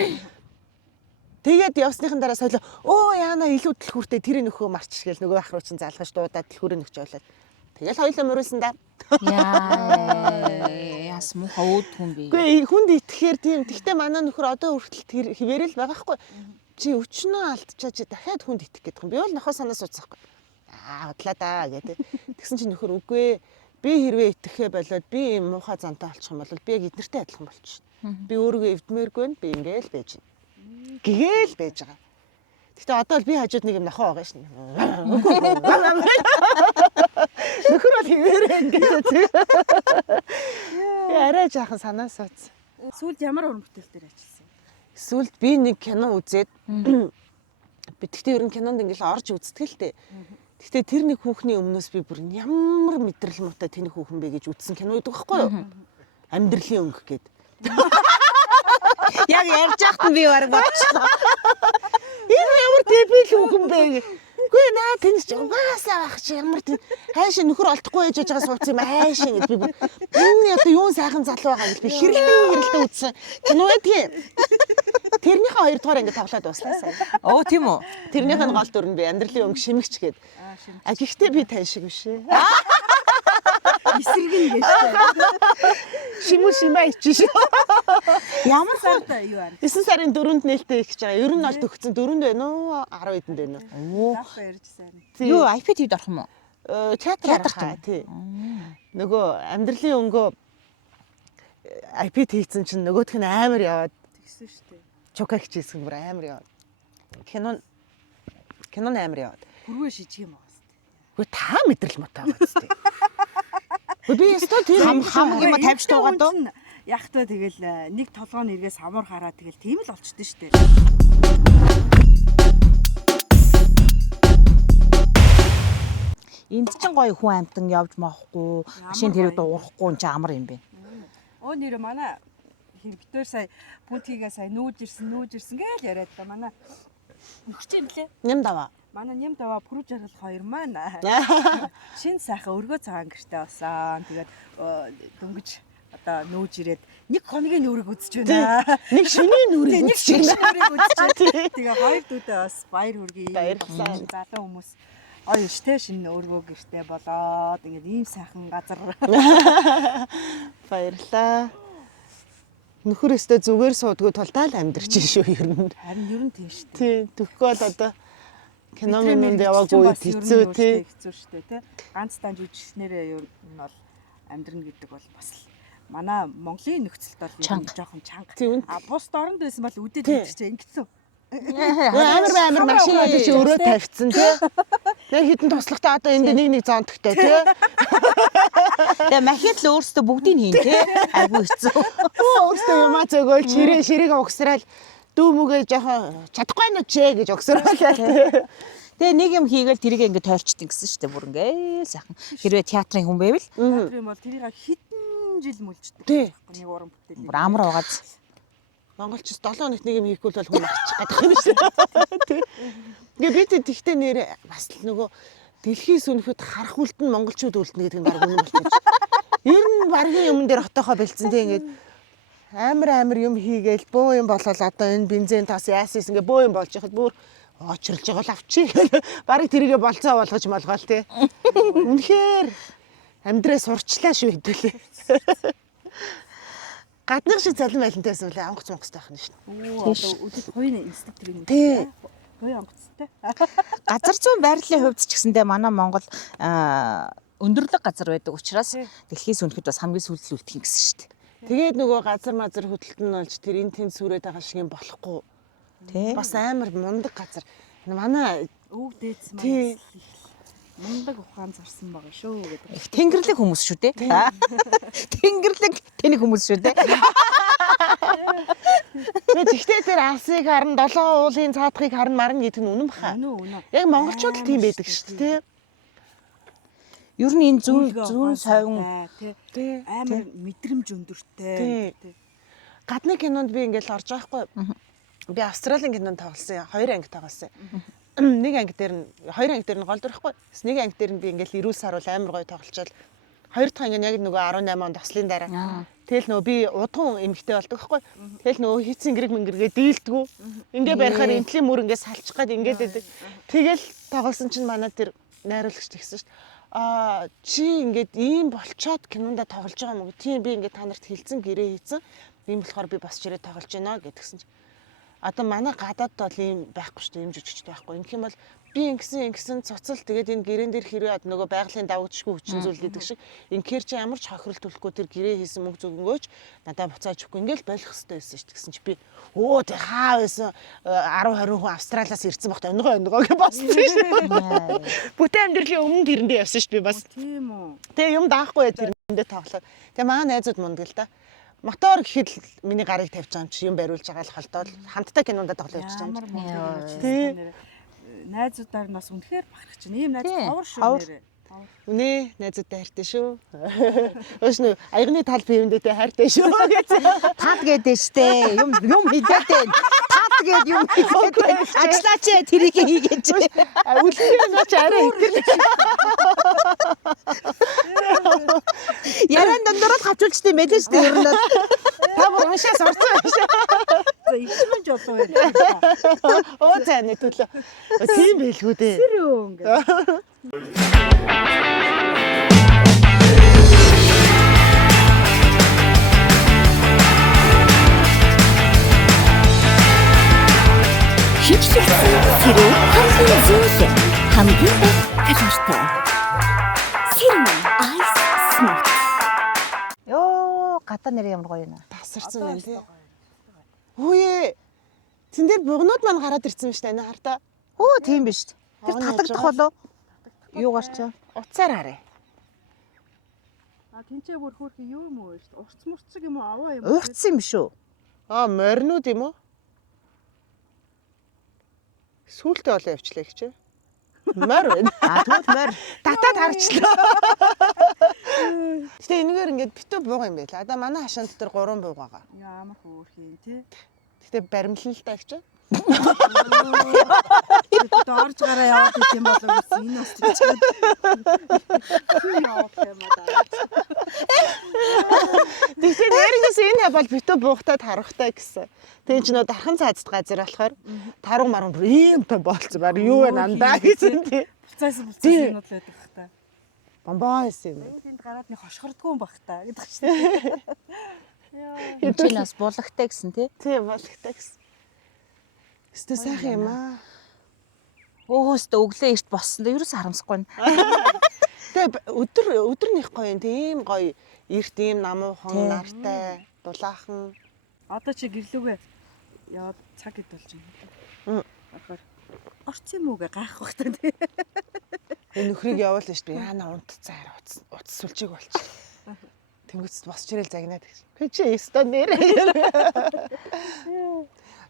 Тэгээд явсныхан дараа солио оо яана илүү дэлхүүртэй тэр нөхөө марч гэл нөгөө ах руу чинь залгаж дуудаад дэлхүүрээ нөхч болоод тэгэл хоёлоо мөрөөсөн да. Яа яс муха өөд хүн би. Үгүй хүнд итгэхээр тийм. Тэгтээ манай нөхөр одоо хүртэл тэр хിവэрэл байгаа хгүй. Чи өчнөө алдчаа чи дахиад хүнд итгэх гэдэг юм. Би бол нохоо санаа сууцсахгүй. Бодлаа да гэдэг. Тэгсэн чинь нөхөр үгүй би хэрвээ итгэхээ болоод би юм муухай зантай болчих юм бол би яг эднэртэй адилхан болчих. Би өөрийгөө эвдмээргүй нь би ингээл байж байна. Гээл байж байгаа. Гэтэ одоо л би хажууд нэг юм нохоо байгаа шин. Нөхөр бол хിവэрээ ингээд тий. Арай жаахан санаа сууц. Сүүлд ямар уран бүтээл дээр ажилласан? Сүүлд би нэг кино үзээд би тэгтээ ер нь кинонд ингээл орж үздэг л дээ. Гэхдээ тэр нэг хүүхний өмнөөс би бүр ямар мэдрэл муутай тэнх хүүхэн бэ гэж үзсэн кино байдаг байхгүй юу? Амьдралын өнгө гээд. Яг ярьж байхад нь би бараг бодчихлоо. Энэ ямар дебил хүүхэн бэ? Үгүй наа тэнс ч угаасаа байх чи ямар тийм хайшаа нөхөр олдохгүй ээж байгаа сууц юм хайшаа гэд би энэ одоо юун сайхан залуу байгаа гэж би хэрэлдэн үзсэн. Кино эдгээр. Тэрнийхээ 2 дугаар ингэ тоглоод дуслаа сая. Оо тийм үү. Тэрнийх нь гол дүр нь би амьдралын өнгө шимэгч гээд. А гэхдээ би тань шиг биш ээ. Эсэргэн гэж тээ. Шимээ ичиж. Ямар сартай юу аа? 9 сарын 4-нд нээлттэй их гэж байгаа. Ер нь бол төгссөн 4-нд байна уу? 10 хэдэнд байна уу? Даахгүй ярьж сайн. Юу IPT-д орох юм уу? Театр тий. Нөгөө амьдралын өнгөө IPT хийсэн чинь нөгөөх нь амар яваад Тэгсэн шүү дээ. чука хичээсэн бүр амар яваад. Кинон амар яваад. Хүрвээ шижих юм байна. Үгүй та мэдрэл муутай байгаа зү. Би өстө тэр хамаг юм тавьж туугаад доо. Ягтаа тэгэл нэг толгойн эргээс амар хараа тэгэл тийм л болчихдээ шүү дээ. Энд чинь гоё хүн амтан явж маахгүй, машин тэрэг дуурахгүй чи амар юм бэ. Оо нэр манай битээр сая пүнтигээ сая нүүж ирсэн гээл яриад та манай нөхч юм блэ? Нэм даваа. Манай нэм даваа пүрүү жаргал 2 маань. Шин сайхан өргөө цагаан гэртээ басан. Тэгээд дөнгөж одоо нүүж ирээд нэг хоногийн нүрэг үзэж байна. Нэг шөнийн нүрэг үзэж байна. Тэгээ хоёр дүүдээ бас баяр хүргэе. Баярлалаа. Залуу хүмүүс ой штэ шинэ өргөө гэртээ болоод ингээд ийм сайхан газар. Баярлаа. Нөхөрөөсөө зүгээр суудгүй тултаа л амьдрч шүү ер нь. Харин ер нь тийм штэ. Тий, төгөхгүй бол одоо кино минь яваагүй хэцүү тий. Хэцүү шүү дээ тий. Ганц дан жүжигчнэрээ юу нь бол амьдрна гэдэг бол бас л манай Монголын нөхцөлд бол жоохон чанга. А бусд оронд байсан бол үдээд идчихээ ингэсэн. Амар машин одож өрөө тавьчихсан тий. Яг хитэн туслахтаа одоо энд нэг зонтогтой тий. Тэгээ махид л өөрсдөө бүгдийг хийн тий. Айгу хэцүү. Өөрсдөө юмаа зөгөөл ширээ угсраал дүү мүгээ жоохон чадахгүй нь ч гэж угсраал тий. Тэгээ нэг юм хийгээл тэрийг ингээд тойрчдیں гэсэн шүү дээ бүр ингээд сайхан. Хэрвээ театрын хүн байвал театрын бол тэрийг хитэн жил мүлждэг. Нэг уран бүтээл. Бүр амар байгааз. Монголчууд 7 хоногт нэг юм хийхгүй бол хүн авчих гэдэг юм шүү. Ингээ бид тэгтээ нэр бас л нөгөө дэлхийс өнөхөд харах үлдэн монголчууд үлдэнэ гэдэг нь баг үнэн болчих. Ер нь баргийн юм дээр хотоохоо бэлдсэн тийм ингээд амар юм хийгээл бөө юм болол одоо энэ бензин тас яасис ингээ бөө юм болж яхад бүр очрлж байгаа л авчиг. Барыг тэрийгэ болцоо болгож молгоол тий. Үнэхээр амьдраа сурчлаа шүү хэдүүлээ. Гаднах шиг залан байлантайсэн үлээ онгоц монгоцтой байх нь шүү. Одоо үдэд хоёрын институтын тий. Хоёр онгоцтой. Газар зүйн байрлалын хувьд ч гэсэндээ манай Монгол өндөрлөг газар байдаг учраас дэлхийс өнөхөд бас хамгийн сүүлд үлдэх гэсэн шүү дээ. Тэгээд нөгөө газар мазар хөдөлтөн болж тэр энэ тэн сүрээд байгаа шиг юм болохгүй. Тий. Бас амар мундаг газар. Манай Өвөг дээдс маань мундаг ухаан зарсан байгаа шүү гэдэг. Тэнгэрлэг хүмүүс шүү дээ. Тэнгэрлэг тэнийг хүмүүс шүү дээ. Тэгтээ тэр алсыг харна 7 уулын цаадхыг харна марна гэдэг нь үнэн баха. Үнэн. Яг монголчууд л тийм байдаг шүү дээ. Ер нь энэ зүүн совин Тий. Амар мэдрэмж өндөртэй. Гадны кинонд би ингээл орж байгаа хгүй. Би Австралийн кинонд тоглосон. 2 анги тоглосон. Нэг анги дээр нь 2 анги дээр нь гол дөрөхгүй. Нэг анги дээр нь би ингээл эрүүл саруул амар гоё тоглолцоод 2 дахь анги яг нөгөө 18 онд ослын дараа. Тэгэл нөгөө би удган эмэгтэй болдог байхгүй. Тэгэл нөгөө хийцэн гэрэг мэнгэргээ дийлдэггүй. Ингээ барихаар эмтлийн мөр ингээ салчих гээд ингээд байдаг. Тэгэл тоглосон чинь манай тэр найруулагч тэгсэн шүү дээ. Чи ингээд ийм болчоод кинонда тоглож байгаа юм уу? Тийм би ингээд та нарт хэлсэн гэрээ хийцэн. Ийм болохоор би бас чирээ тоглож байна гэдгсэн чинь. Одоо манай гадаад бол ийм байхгүй шүү дээ. Ийм жүжигчтэй байхгүй. Ингэх юм бол би ингэсэн цуцал тэгээд энэ гэрээн дээр хэрэг нөгөө байгалийн давагдшгүй хүчин зүйл гэдэг шиг ингээр чи ямар ч хохирол төлөхгүй тэр гэрээ хийсэн мөнгө зөвгөнгөөч надад буцааж өгөхгүй ингээл болох хэрэгтэй байсан шүү дээ гэсэн чи би тэг хаа байсан 10 20 хүн Австралиас ирсэн багт онгоо гэж боссон шүү дээ. Бүтэн амьдралын өмнө тэрэндээ явсан шүү дээ би бас. Тийм үү. Тэгээ юм даахгүй тэрэндээ тоглоод. Тэгээ маа найзууд мундаг л да. Мотор гэхэд миний гарыг тавьж байгаа юм чи юм бариулж байгаа л холтоод хамтдаа кинондоо тоглож явж байгаа юм. Тийм. Найзуудаар нь бас үнэхээр бахарх чинь. Ийм найз ховор шүү нэрээ. Үнэ найзуудтай хайртай шүү. Өөшнө аягны тал бивэндээ хайртай шүү гэсэн. тад гэдэг штэ. Юм хийдээд байна. Тад гэд юм хийгээд байна. Ажиллаач тэрийг хийгээч. Үлдээ ч арай итгэл. Яран дондороо хавчуулчтай мэдээж штэ ер нь. Та бүр уншаа сурцсан биш. За ичмэн жолоо байна. Оо цааны төлөө. Тийм байлгүй дээ. Тэр үү ингээд. Хичсэн тэр хамгийн зөв хамгийн талартай. Сэрэн айс смут. Йоо, гадаа нэр ямар гоё юм. Тасарсан байна тий. Хүүе. Тэн дээр бугнууд маань гараад ирсэн шүү дээ. Энэ хартаа. Хөө тийм биш. Тэр татагдах болоо. Юугаар ч Уцаар харъя. Тэнцээ бүр хөөрхи юу юм уу шүү. Урц мурцэг юм уу аваа юм. уурцсан юм шүү. Моринууд юм уу? Сүүлдээ олоо явчлаа гэж. Мор байна. Тэгвэл морь. Татаад харчлаа. Гэтэ энэгээр ингээд битүү бууга юм байла. Одоо манай хашаан дотор 3 бууга байгаа. Ямар хөөрхи тий. Гэтэ баримлал л тагч. Дорж гараа яваад их юм болов гэсэн энэ бас тийч. Тэгтээ нэрнээс энэ бол битүү буугатад харахтай гэсэн. Тэгээ чи нөө дархан цаазд газар болохоор таруу маруу иймтэй болцсон. Баг юу вэ нандаа гэсэн тий. Буцаас юмуд л байдаг хта. Бомбоос юм. Тэнд гараад нэг хошгордгүй юм бах та гэдэг чинь. Энэ чинь бас булагтай гэсэн тий. Тий, болготой гэсэн. Өстө сайхан юм аа. Өөстө өглөө эрт боссондоо ерөөс харамсахгүй. Тэгээ өдрнийх гоё юм. Тийм гоё эрт ийм намуухан, нартай, дулаахан. Одоо чи гэрлүүгээ яваад цаг хэд болж байна. Орохоор орц юм уугээ гайх бах та тий. Нөхрийг явуулна шүү дээ. Яана унтцсан хараа утас сүлжиг болчих. Тэнгүүцэд босч ирэл загнаад гэж. Чи өстө нэр.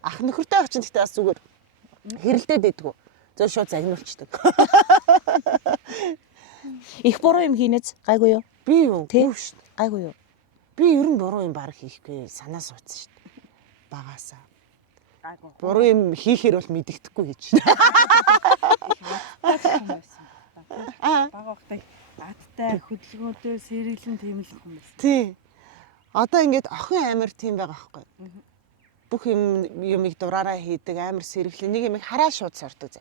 Ах нөхөртэй очин гэхдээ бас зүгээр хэрэлдээд байдгүй. Зөв шууд загнуулчдаг. Их буруу юм хийнэз гайгүй юу? Би юу? Гүү шүү дээ. Гайгүй юу? Би ер нь буруу юм баг хийхгүй санаа суудсан шүү дээ. Багаасаа. Буруу юм хийхээр бол мэддэхгүй гэж. Бага ухтай адтай хөдөлгөөнтэй сэргэлэн тэмэлэх юм байна. Тий. Одоо ингээд охин амир тийм байгаа байхгүй. Бүх юмыг дураараа хийдэг, амир сэргэлэн нэг юм хараа шууд сордог.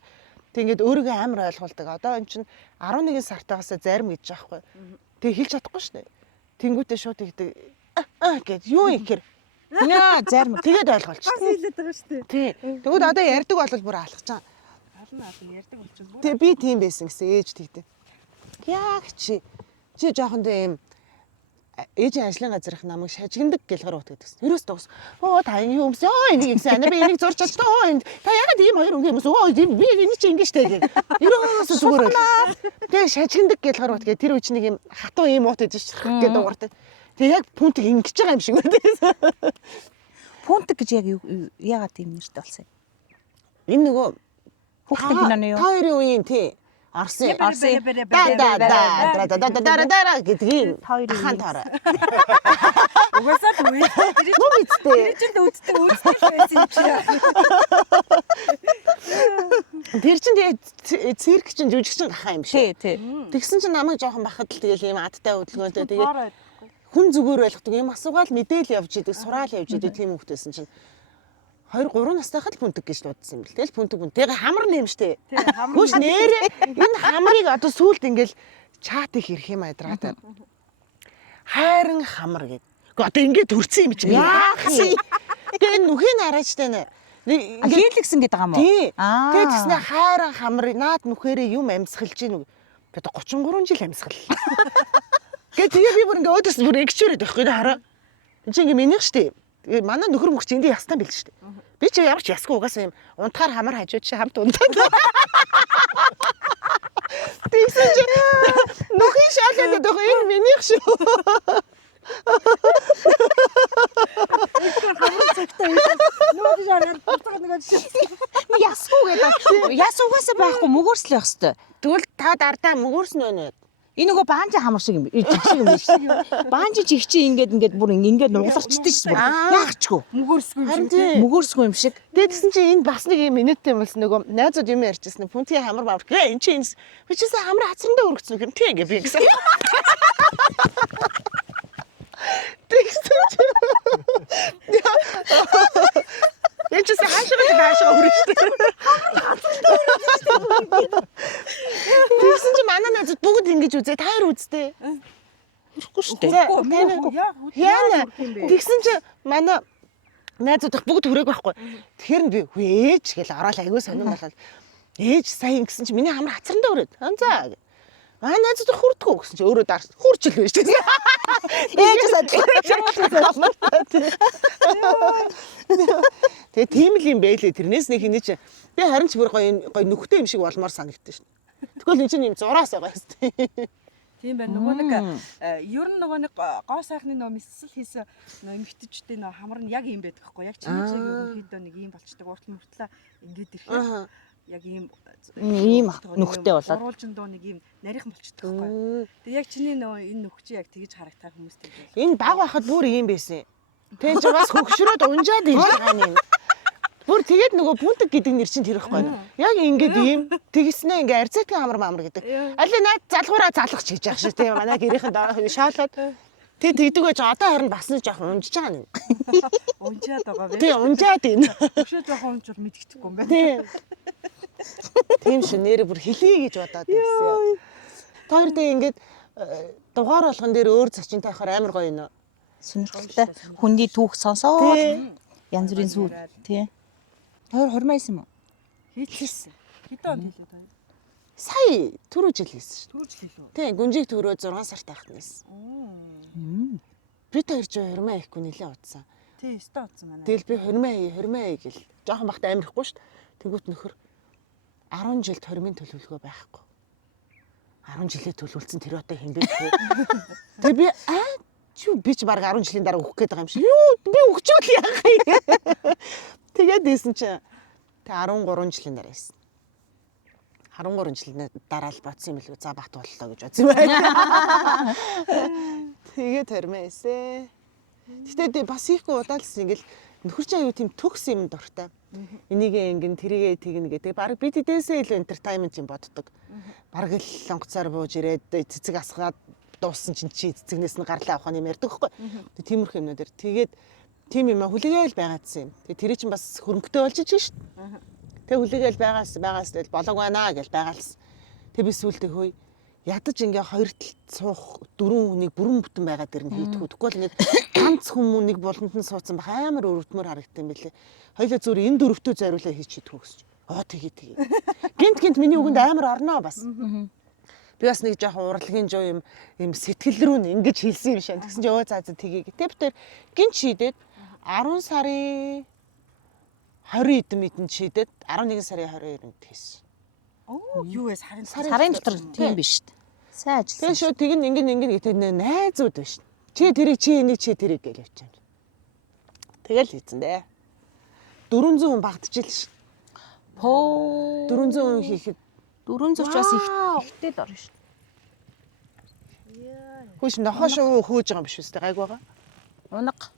Тэг ингээд өөрийгөө амир ойлгуулдаг. Одоо эн чинь 11 сартаагаас зарим гэж байгаа байхгүй. Тэг хэлж чадахгүй шүү дээ. Тэнгүүтээ шууд ихдэг гэд юу ихэр яа зарим тэгээд ойлгуулчих. Бас хэлээд байгаа шүү дээ. Тий. Тэгвэл одоо ярьдаг бол бүр алхаж байгаа. Олон ярьдаг болчихсон. Тэг би тийм байсан гэсэн ээж тэгдэг. Яг чи жоохон тийм ээжийн ажлын газар их намайг шажигнадаг гэлгэр утдаг гэсэн. Ерөөс төгс. Оо та энэ юмс энийг гэсэн. Би энийг зурч чадсан. Оо энэ та ягаад ийм хоёр өнгө юмс. Оо би энэ чи ингэ штэ гэх. Ерөөс зүгээр. Тэгээ шажигнадаг гэлгэр утдаг. Тэр үуч нэг юм хатуу ийм уут идэж чирхэх гэдэг дууртай. Тэгээ яг пунктыг ингэж байгаа юм шиг байдаг. Пунктик гэж яг яагаад тийм нэртэй болсон юм? Энэ нөгөө Хүүхдийн киноны юу? Та хоёрын үеийн тий. Орсын дара гэдгийг хаан таараа. Угаасаа л үе. Нуу мэдтэй. Тэнд үздэг байсан юм чи. Тэр чин тэгээ цирк чин жүжигчин гахаа юм шиг. Тий. Тэгсэн чин намайг жоохон бахад л тэгэл ийм адтай хөдөлгөөнтэй тэгээ хүн зүгээр ойлгодог юм асуугаал мэдээл явж идэг, сураал явж идэг тийм хүмүүссэн чин 2 3 настайхад пүнтэг гэж дуудсан юм бэл. Тэгэл пүнтэг. Тэгээ хамар нэм штэ. Хөөш нэрээ энэ хамрыг одоо сүулт ингээл чат их ирэх юм адраатай. Хайран хамар гэд. Гэхдээ одоо ингээд төрсэн юм чи. Яах юм? Тэгээ нүхийн араачтай нэ. Хийлгсэн гэдэг юм уу? Тий. Тэгээ тэгснэ хайран хамар наад нүхээрээ юм амьсгалж гин. Одоо 33 жил амьсгал. Тэгээ би бүр ингээд өөдөөс бүр эгчүүрээд байхгүй хараа. Энд чи ингээд минийх штэ. Манай нөхөр мөхч эндээ ястан бил штэ. Би чи ямар ч ясгүй угаасаа юм унтахаар хамар хажууд чи хамт унтаад. Тэгсэн чи нөхөн шаалаад байгаа энэ минийх шүү. Нөө жаараа буцаад нэг жишээ. Ясгүй гэдэг. Яс угаасаа байхгүй мөгөөрслөх ёстой. Тэгвэл та дардаа мөгөөрснө нэ. Энэ нөгөө баанжи хамар шиг юм. Жиг шиг юм биш. Баанжи жигчи ингээд бүр ингээд нугаларчдаг шүү. Яахчгүй. Мөгөөрсгүй юм шиг. Мөгөөрсгүй юм шиг. Тэгээд тэгсэн чи энэ бас нэг юм минуттай юм болсон нөгөө найзууд юм ярьчихсан. Пүнтгийн хамар бавр. Гээ эн чи энэ бичсэн хамар хацрандаа өргөцсөн юм тий ингээ би гэсэн. Тэгсэн чи. Энд чи хаашаа өргөжтэй. Тэгсэн чи манай найзууд бүгд ингэж үзээ. Та хоёр үзтээ. Үгүй шүү дээ. Яана. Тэгсэн чи манай найзууд бүгд хүрээг байхгүй. Тэгэхээр би ээж гэл ороод айгүй сонирн болол. Ээж сайн гэсэн чи миний хамар хацрандаа өрөөд. За. Аа найзууд хүрдгүү гэсэн чи өөрөө дарс хүрчл байж тээ. Ээж садлаа. Тэгээ тийм л юм байлээ. Тэрнээс нэг хинэ чи би харин ч бүр гоё нөхтэй юм шиг болмоор санагдсан шин. Тэгвэл энэ чинь юм зураас байгаа юм. Тийм байна. Нөгөө нэг ер нь нөгөө нэг гоо сайхны нөгөө мэссэл хийсэн нөгөө эмгтжтэй нөгөө хамар нь яг юм байдаг хгүй. Яг чиний шиг ерөнхийдөө нэг юм болчдөг. Уртл мөртлөө ингээд ирэхээр яг ийм нөхтэй болоод оруулжиндоо нэг ийм нарийнхан болчдөг хгүй. Тэгээ яг чиний нөгөө энэ нөхчий яг тэгж харагдах хүмүүстэй байх. Энэ баг байхад бүр ийм байсан. Тэгэж бас хөгшрөөд унжаад ирж байгаа юм. Бүр тэгээд нөгөө пүнтэг гэдэг нэр чинь тэр ихгүй. Яг ингээд ийм тэгснэ ингээ арцайтын хамар маамар гэдэг. Аль наад залгуураа залгах ч гэж яах шиг тийм манай гэрийнхэн шаалаад тэг тэгдэг байж одоо харин бас нэг жоохон унжиж байгаа юм. Унжаад байгаа байх. Тийм унжаад ийн. Өшөө жоохон унжвал мэдгэдэггүй юм байна. Тийм. Тийм шүү нэр бүр хэлий гэж бодоод байсан. Та хоёр тэг ингээд дугаар болгон дээр өөр зочинтой байхаар амар гоё юм. сонирхолтой хүний түүх сонсоод янз бүрийн зүйл тий. Тоор хурмаа исэн юм уу? Хийчихсэн. Хэдэн онд хэлээд байна? Сая түрүү жил хийсэн шүү. Түрүү жил хэлв үү? Тийм, гүнжиг төрөө 6 сарт байхад нэсэн. Би тэр жоо хормоо ихгүй нэлээ удсан. Тий, өстө утсан манай. Тэгэл би хормоо гэл. Жохон бахта амирхгүй шүү. Тэнгүүт нөхөр 10 жилд хормын төлөвлөгөө байхгүй. 10 жилээ төлөвлөсөн тэр одоо хинбэ тий. Тэгээ би би ч баг 10 жилийн дараа өгөх гээд байгаа юм шиг. Юу би өгчөөл яах юм. Тэгээд дээсэн чи тэг 13 жилийн дараа ийсэн. 13 жилийн дараа л бодсон юм билүү. За багт боллоо гэж бодсон байна. Тэгээд хормоосээ. Гэтэ бас ийхгүй удаалсан ингээл нөхөр чи аюу тийм төгс юм дуртай. Энийг ингэн тэрийгээ тэгнэ гэдэг. Бараг бид эдээсээ илүү entertainment юм боддог. Бараг л онгоцоор бууж ирээд цэцэг асгаад дууссан чинь чи цэцэгнээс нь гарлаа авах юм ярьдаг байхгүй. Тиймэрхүү юмнууд. Тэгээд тийм юм хүлээгээл байгаадсан юм. Тэгээд тэрий чинь бас хөрөнгөтэй болж иж шít. Тэгээд хүлээгээл байгаас тэгэл болоог байна гэж байгаалсан. Тэгээд би сүултээ хөөе ядаж ингээ хоёр талд суух дөрвөн хүнийг бүрэн бүтэн байгаа дэр нь хийдэггүй. Тэгвэл ингээ ганц хүмүүс нэг болонд нь суудсан байх амар өрөвдмөр харагдсан байлээ. Хоёлаа зүгээр энэ дөрөвтөө зориулаа хийчихдэг гэсэн. Тэгээ. Гинт миний үгэнд амар орноо бас. Би бас нэг жоохон урлагийн жоо юм сэтгэл рүү нь ингэж хэлсэн юм шиг. Тэгсэн чинь өө заа тгийг. Тэ битэр гинт шийдээд 10 сарын 20 эдэн шийдээд 11 сарын 22-нд хийсэн. Юу вэ? Сарын дотор тийм биш шүү дээ. Сайн ажилласан. Тэгээ шүү тэг ингэ гэдэг найзууд байна шүү. Чи тэрийг чи энийг чи тэрийг гэж явчих юм. Тэгэл хийцэн дээ. 400 хүн багтчихэл шүү. Пөө 400 хүн хийхэд 400 ч бас ихтэй л орно шүү. Хөөш нохош хөөж байгаа юм биш үстэй гайг байгаа. Унаг.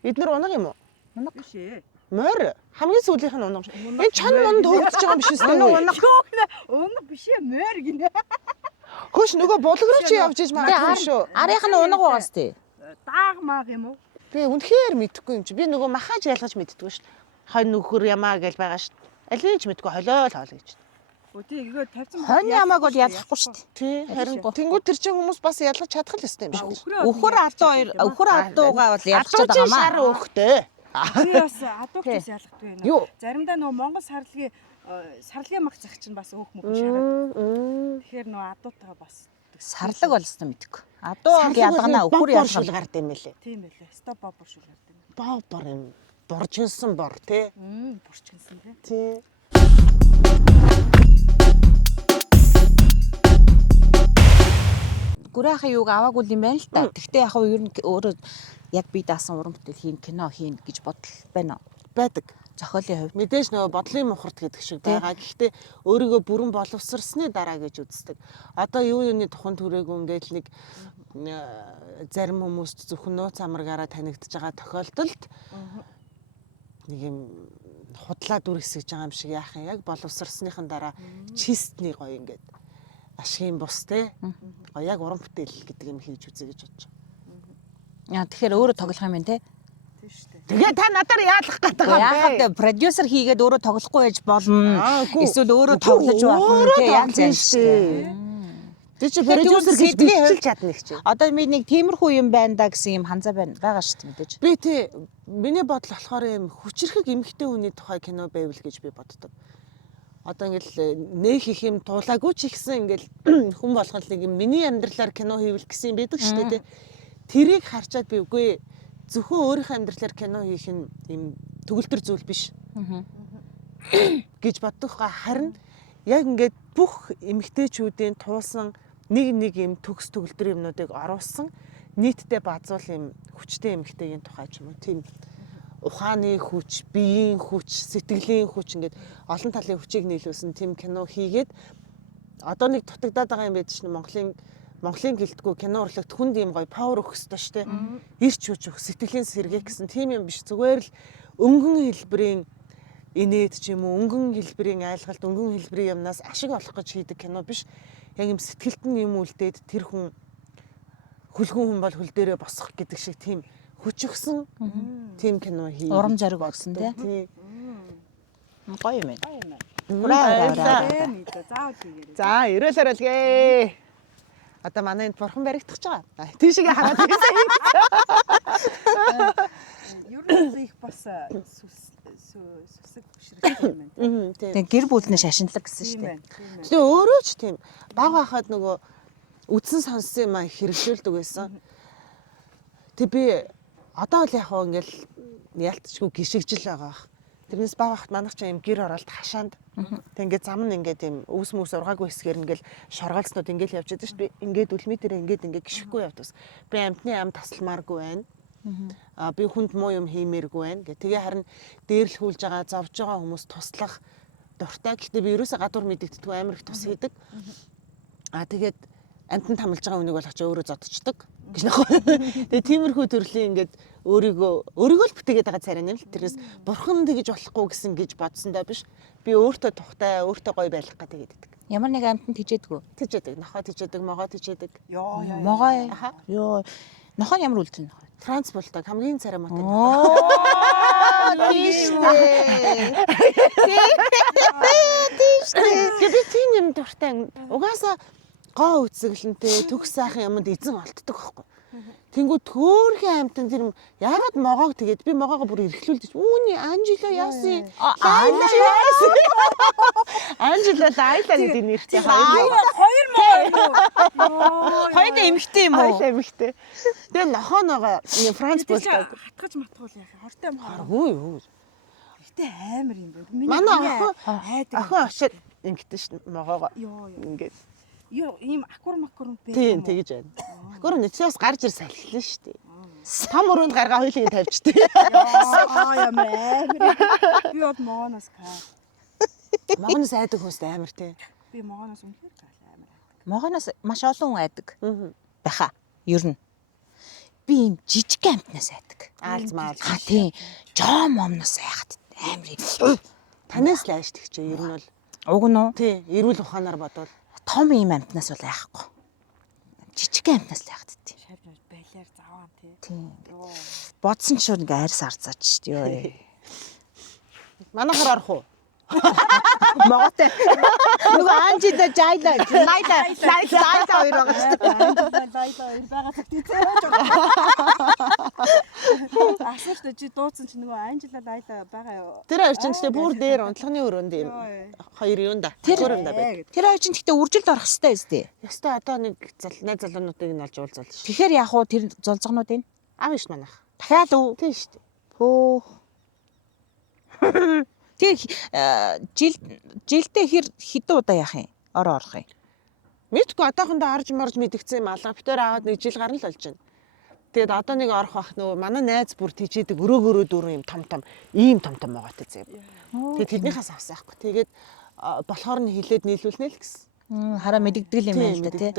Эднэр унаг юм уу? Унаг биш ээ. Морь хамгийн сүүлийнх нь унаг. Энэ чан монд хөвдөж байгаа юм биш үстэй. Унаг биш ээ, морь гинэ. Хөөш нөгөө булаг руу чи явж иж магадгүй шүү. Арийнх нь унаг байгаас тий. Дааг мааг юм уу? Би үнэхээр мэдэхгүй юм чи. Би нөгөө махаж ялгаж мэддэггүй шүү. Хонь нөхөр ямаа гэж байгаа шүү. Алийг ч мэдгүй холиол гэж. Үгүй игээ тавьсан байна. Хонь ямааг бол ялахгүй шүү дээ. Тий, харин тэнгуү тэр чинь хүмүүс бас ялгаж чадах л ёстой юм шиг. Өхөр адуугаа бол ялгчаад байгаа маа. Шар өөхтэй. Би бас адуугтээс ялгадгүй юм. Заримдаа нөгөө Монгол сарлагын мах зах чинь бас өөх мөх шараад. Тэгэхээр нөгөө адуутайгаа бас сарлаг болсон мэдгүй. Адуу ялганаа өхөр ялгал гард юм байлээ. Тийм байлээ. Стоп бобор шул гард юм. Бобор юм. Боржинсан бор тий. Борчгинсан тий. Тий. Гүрээхээ юуг аваагүй юм байна л та. Гэхдээ яг юу ер нь өөрөө яг би даасан уран бүтээл кино хийн гэж бодол байна уу? Байдаг. Зохиолын хувьд мэдээж нөгөө бодлын мухарт гэдэг шиг байгаа. Гэхдээ өөрийгөө бүрэн боловсрсны дараа гэж үздэг. Одоо юуны тухайн түрээгүй ингээд нэг зарим хүмүүст зөвхөн нууц амаргаараа танигдж байгаа тохиолдолд нэг юм худлаа дүр хэсгэж байгаа юм шиг яах юм яг боловсрсныхан дараа чистний гоё ингээд ашигын бус те гоё яг уран бүтээл гэдэг юм хийж үзье гэж бодож байна. Тэгэхээр өөрөө тоглох юм байна те. Тийм шүү дээ. Тэгээ та надаар яалах гэдэг юм бэ? Яагаад продюсер хийгээд өөрөө тоглохгүй байж болно. Эсвэл өөрөө тоглож болно те янз янз шүү дээ. Тэг чи продюсер гэж бичиж чадна их чи. Одоо би нэг тиймэрхүү юм байна да гэсэн юм ханзаа байгаа шүү дээ мэдээж. Би тий миний бодол болохоор юм хүчрхэг эмэгтэй хүний тухай кино байвал гэж би боддог. Одоо ингээл нэх их юм туулаагүй ч ихсэн ингээл хүн болгол нэг юм миний амьдралаар кино хийвэл гэсэн юм байдаг шүү дээ тий. Тэрийг харчаад би үгүй зөвхөн өөрийнхөө амьдралаар кино хийх нь юм төгөлдөр зүйл биш. гэж боддог харин яг ингээд бүх эмэгтэйчүүдийн туулсан нэг юм төгс төгөлдөр юмнуудыг оруулсан нийтдээ базуул юм хүчтэй эмэгтэйгийн тухай ч юм уу тийм ухааны хүч, биеийн хүч, сэтгэлийн хүч ингээд олон талын хүчийг нийлүүлсэн тийм кино хийгээд одоо нэг дутагдаад байгаа юм байдаг шнэ Монголын гэлтгүү кино урлагт хүнд юм гоё павер өгөх ёстой штэ. Ирч хүч өгөх, сэтгэлийн сэргээх гэсэн тийм юм биш. Зүгээр л өнгөн хэлбэрийн инээд ч юм уу, өнгөн хэлбэрийн айлгалт, өнгөн хэлбэрийн юмнаас ашиг олох гэж хийдэг кино биш. Яг юм сэтгэлд нь юм үлдээд тэр хүн хүлгэн хүн бол хөл дээрээ босох гэдэг шиг тийм хүч өгсөн тийм кино хий. Урам зориг өгсөн тий. Гоё юм байна. За, ерөөл оролгээ. Одоо манай энд бурхан баригдах гэж байгаа. Тийшээ хараад ирсэн. Ер нь их бас сүсэг бишрэх юм байна. Тийм. Тэгээ гэр бүлнээ шашинлаг гэсэн шүү дээ. Тэгээ өөрөө ч тийм баг байхад нөгөө үдсэн сонссон юм их хэрэгжүүлдэг байсан. Тэг би одоо л яг ингээл ялтчгүй гიშгжил байгаа бах. Тэрнээс баг байхад манайх ч юм гэр оролт хашаанд. Тэг ингээд зам нь ингээд тийм өвс мөс ургаагүй хэсгээр ингээл шоргоолцнууд ингээл явж байдаг шүү дээ. Ингээд үлмитээр ингээд гიშггүй явдагс. Би амтны ам тасалмааргүй байна. Би хүнд муу юм хиймээргүй байна гэ. Тэгээ харин дээрлхүүлж байгаа, зовж байгаа хүмүүс туслах дуртай. Гэхдээ би ерөөсөө гадуур мэдэгддэггүй амар их тус хийдэг. Тэгээд амтан тамлж байгаа үнийг бол очиж өөрөө зодчдаг гэж нөхөө. Тэгээ тиймэрхүү төрлийн ингээд өөрийгөө л бүтээгээд байгаа царай юм л. Тэрнээс бурхан тэгэж болохгүй гэсэн гэж бодсондоо биш. Би өөртөө тухтай, өөртөө гоё байх гэдэг байдаг. Ямар нэг амтанд хижээдгүү. Тижээдэг, нохоо тижээдэг, могоо тижээдэг. Могоо. Йоо. Нохоо нь ямар үлдэн нохоо? Франц болдог хамгийн царай мотой. Тийш дээ. Би тийм юм дуртай. Угаасаа гоо үцэглэнтэй төгс сайхан юмд эзэн олддог байхгүй. Тэнгүү төөрхийн амтан тэр яагаад могоог тэгээд би могоогоо бүр эрхлүүлдэж үүний Анжела яасан. Анжела Лайла гэдэг нэртэй Хоёр могоо. Хоёр эмэгтэй юм уу? Хоёул эмэгтэй. Тэгээ нохооноо нэг Франц болдог. Хатгаж матгуул яах вэ? Хортой мохоо. Харгүй юу. Гэтэ амар юм байна. Манай хайдаг. охин очиад ингэдэж шин могоогоо ингээд. Юу ийм акур макур бэ? Тийм тэгэж байна. Акур нэчээс гарч ир салхилна шүү дээ. Том өрөөнд гаргаа хоёулыг тавьчтэй. Яа ямар. Би бод могоноос каа. Могоноос айдаг хүнс амар тий. Би могоноос үнэхээр каа амар. Могоноос маш олон хүн айдаг. Байха. Ер нь. Би юм жижиг амтнаас айдаг. Аалз маалз. Тийм. Жом момноос айхад амар юм. Танаас л ааш тэгч ер нь бол. Уг нь уу? Тий, эрүүл ухаанаар бодвол Том юм амтнаас бол айхгүй. Жижиг амтнаас л айхад тийм. Шавж байлаар заваан тий. Тийм. Бодсон ч шууд ингээ арьс арцаач шүү дээ. манайхаар орох уу? Моготой. Нөгөө Анжела Жайла Лайла хоёр байгаа шүү дээ. Лайла хоёр байгаа цагтээ асуулт чи дуудсан чи нөгөө Анжела Лайла байгаа. Тэр хоёр чинь ч бүр дээр унтлагын өрөөнд юм. Хоёр юунда. Өрөөнд байдаг. Тэр хоёр чинь гэхдээ үржилд орох хэрэгтэй өстэй. Ёстой одоо нэг найз залуунуудыг нь олж уулзал шүү. Тэгэхээр яг уу тэр золзгонуудын Аав ш манайх. дахиад уу? Тийм шүү дээ. Хөө. Тэр жилдээ хэдэн удаа яах юм? Орох юм. Мэдгүй одоохондоо орж марж мэдгцэн юм алга. Битээр аваад нэг жил гарна л болж байна. Тэгээд одоо нэг орох бах нөгөө манай найз бүр тийчээдэг өрөөгөрөө дөрөв юм том ийм том могоотой зэв. Тэгээд тэднийхээс авсаахгүй. Тэгээд болохоор нь хилээд нийлүүлнэ л гэсэн. Хараа мэддэг юм байна л да тий.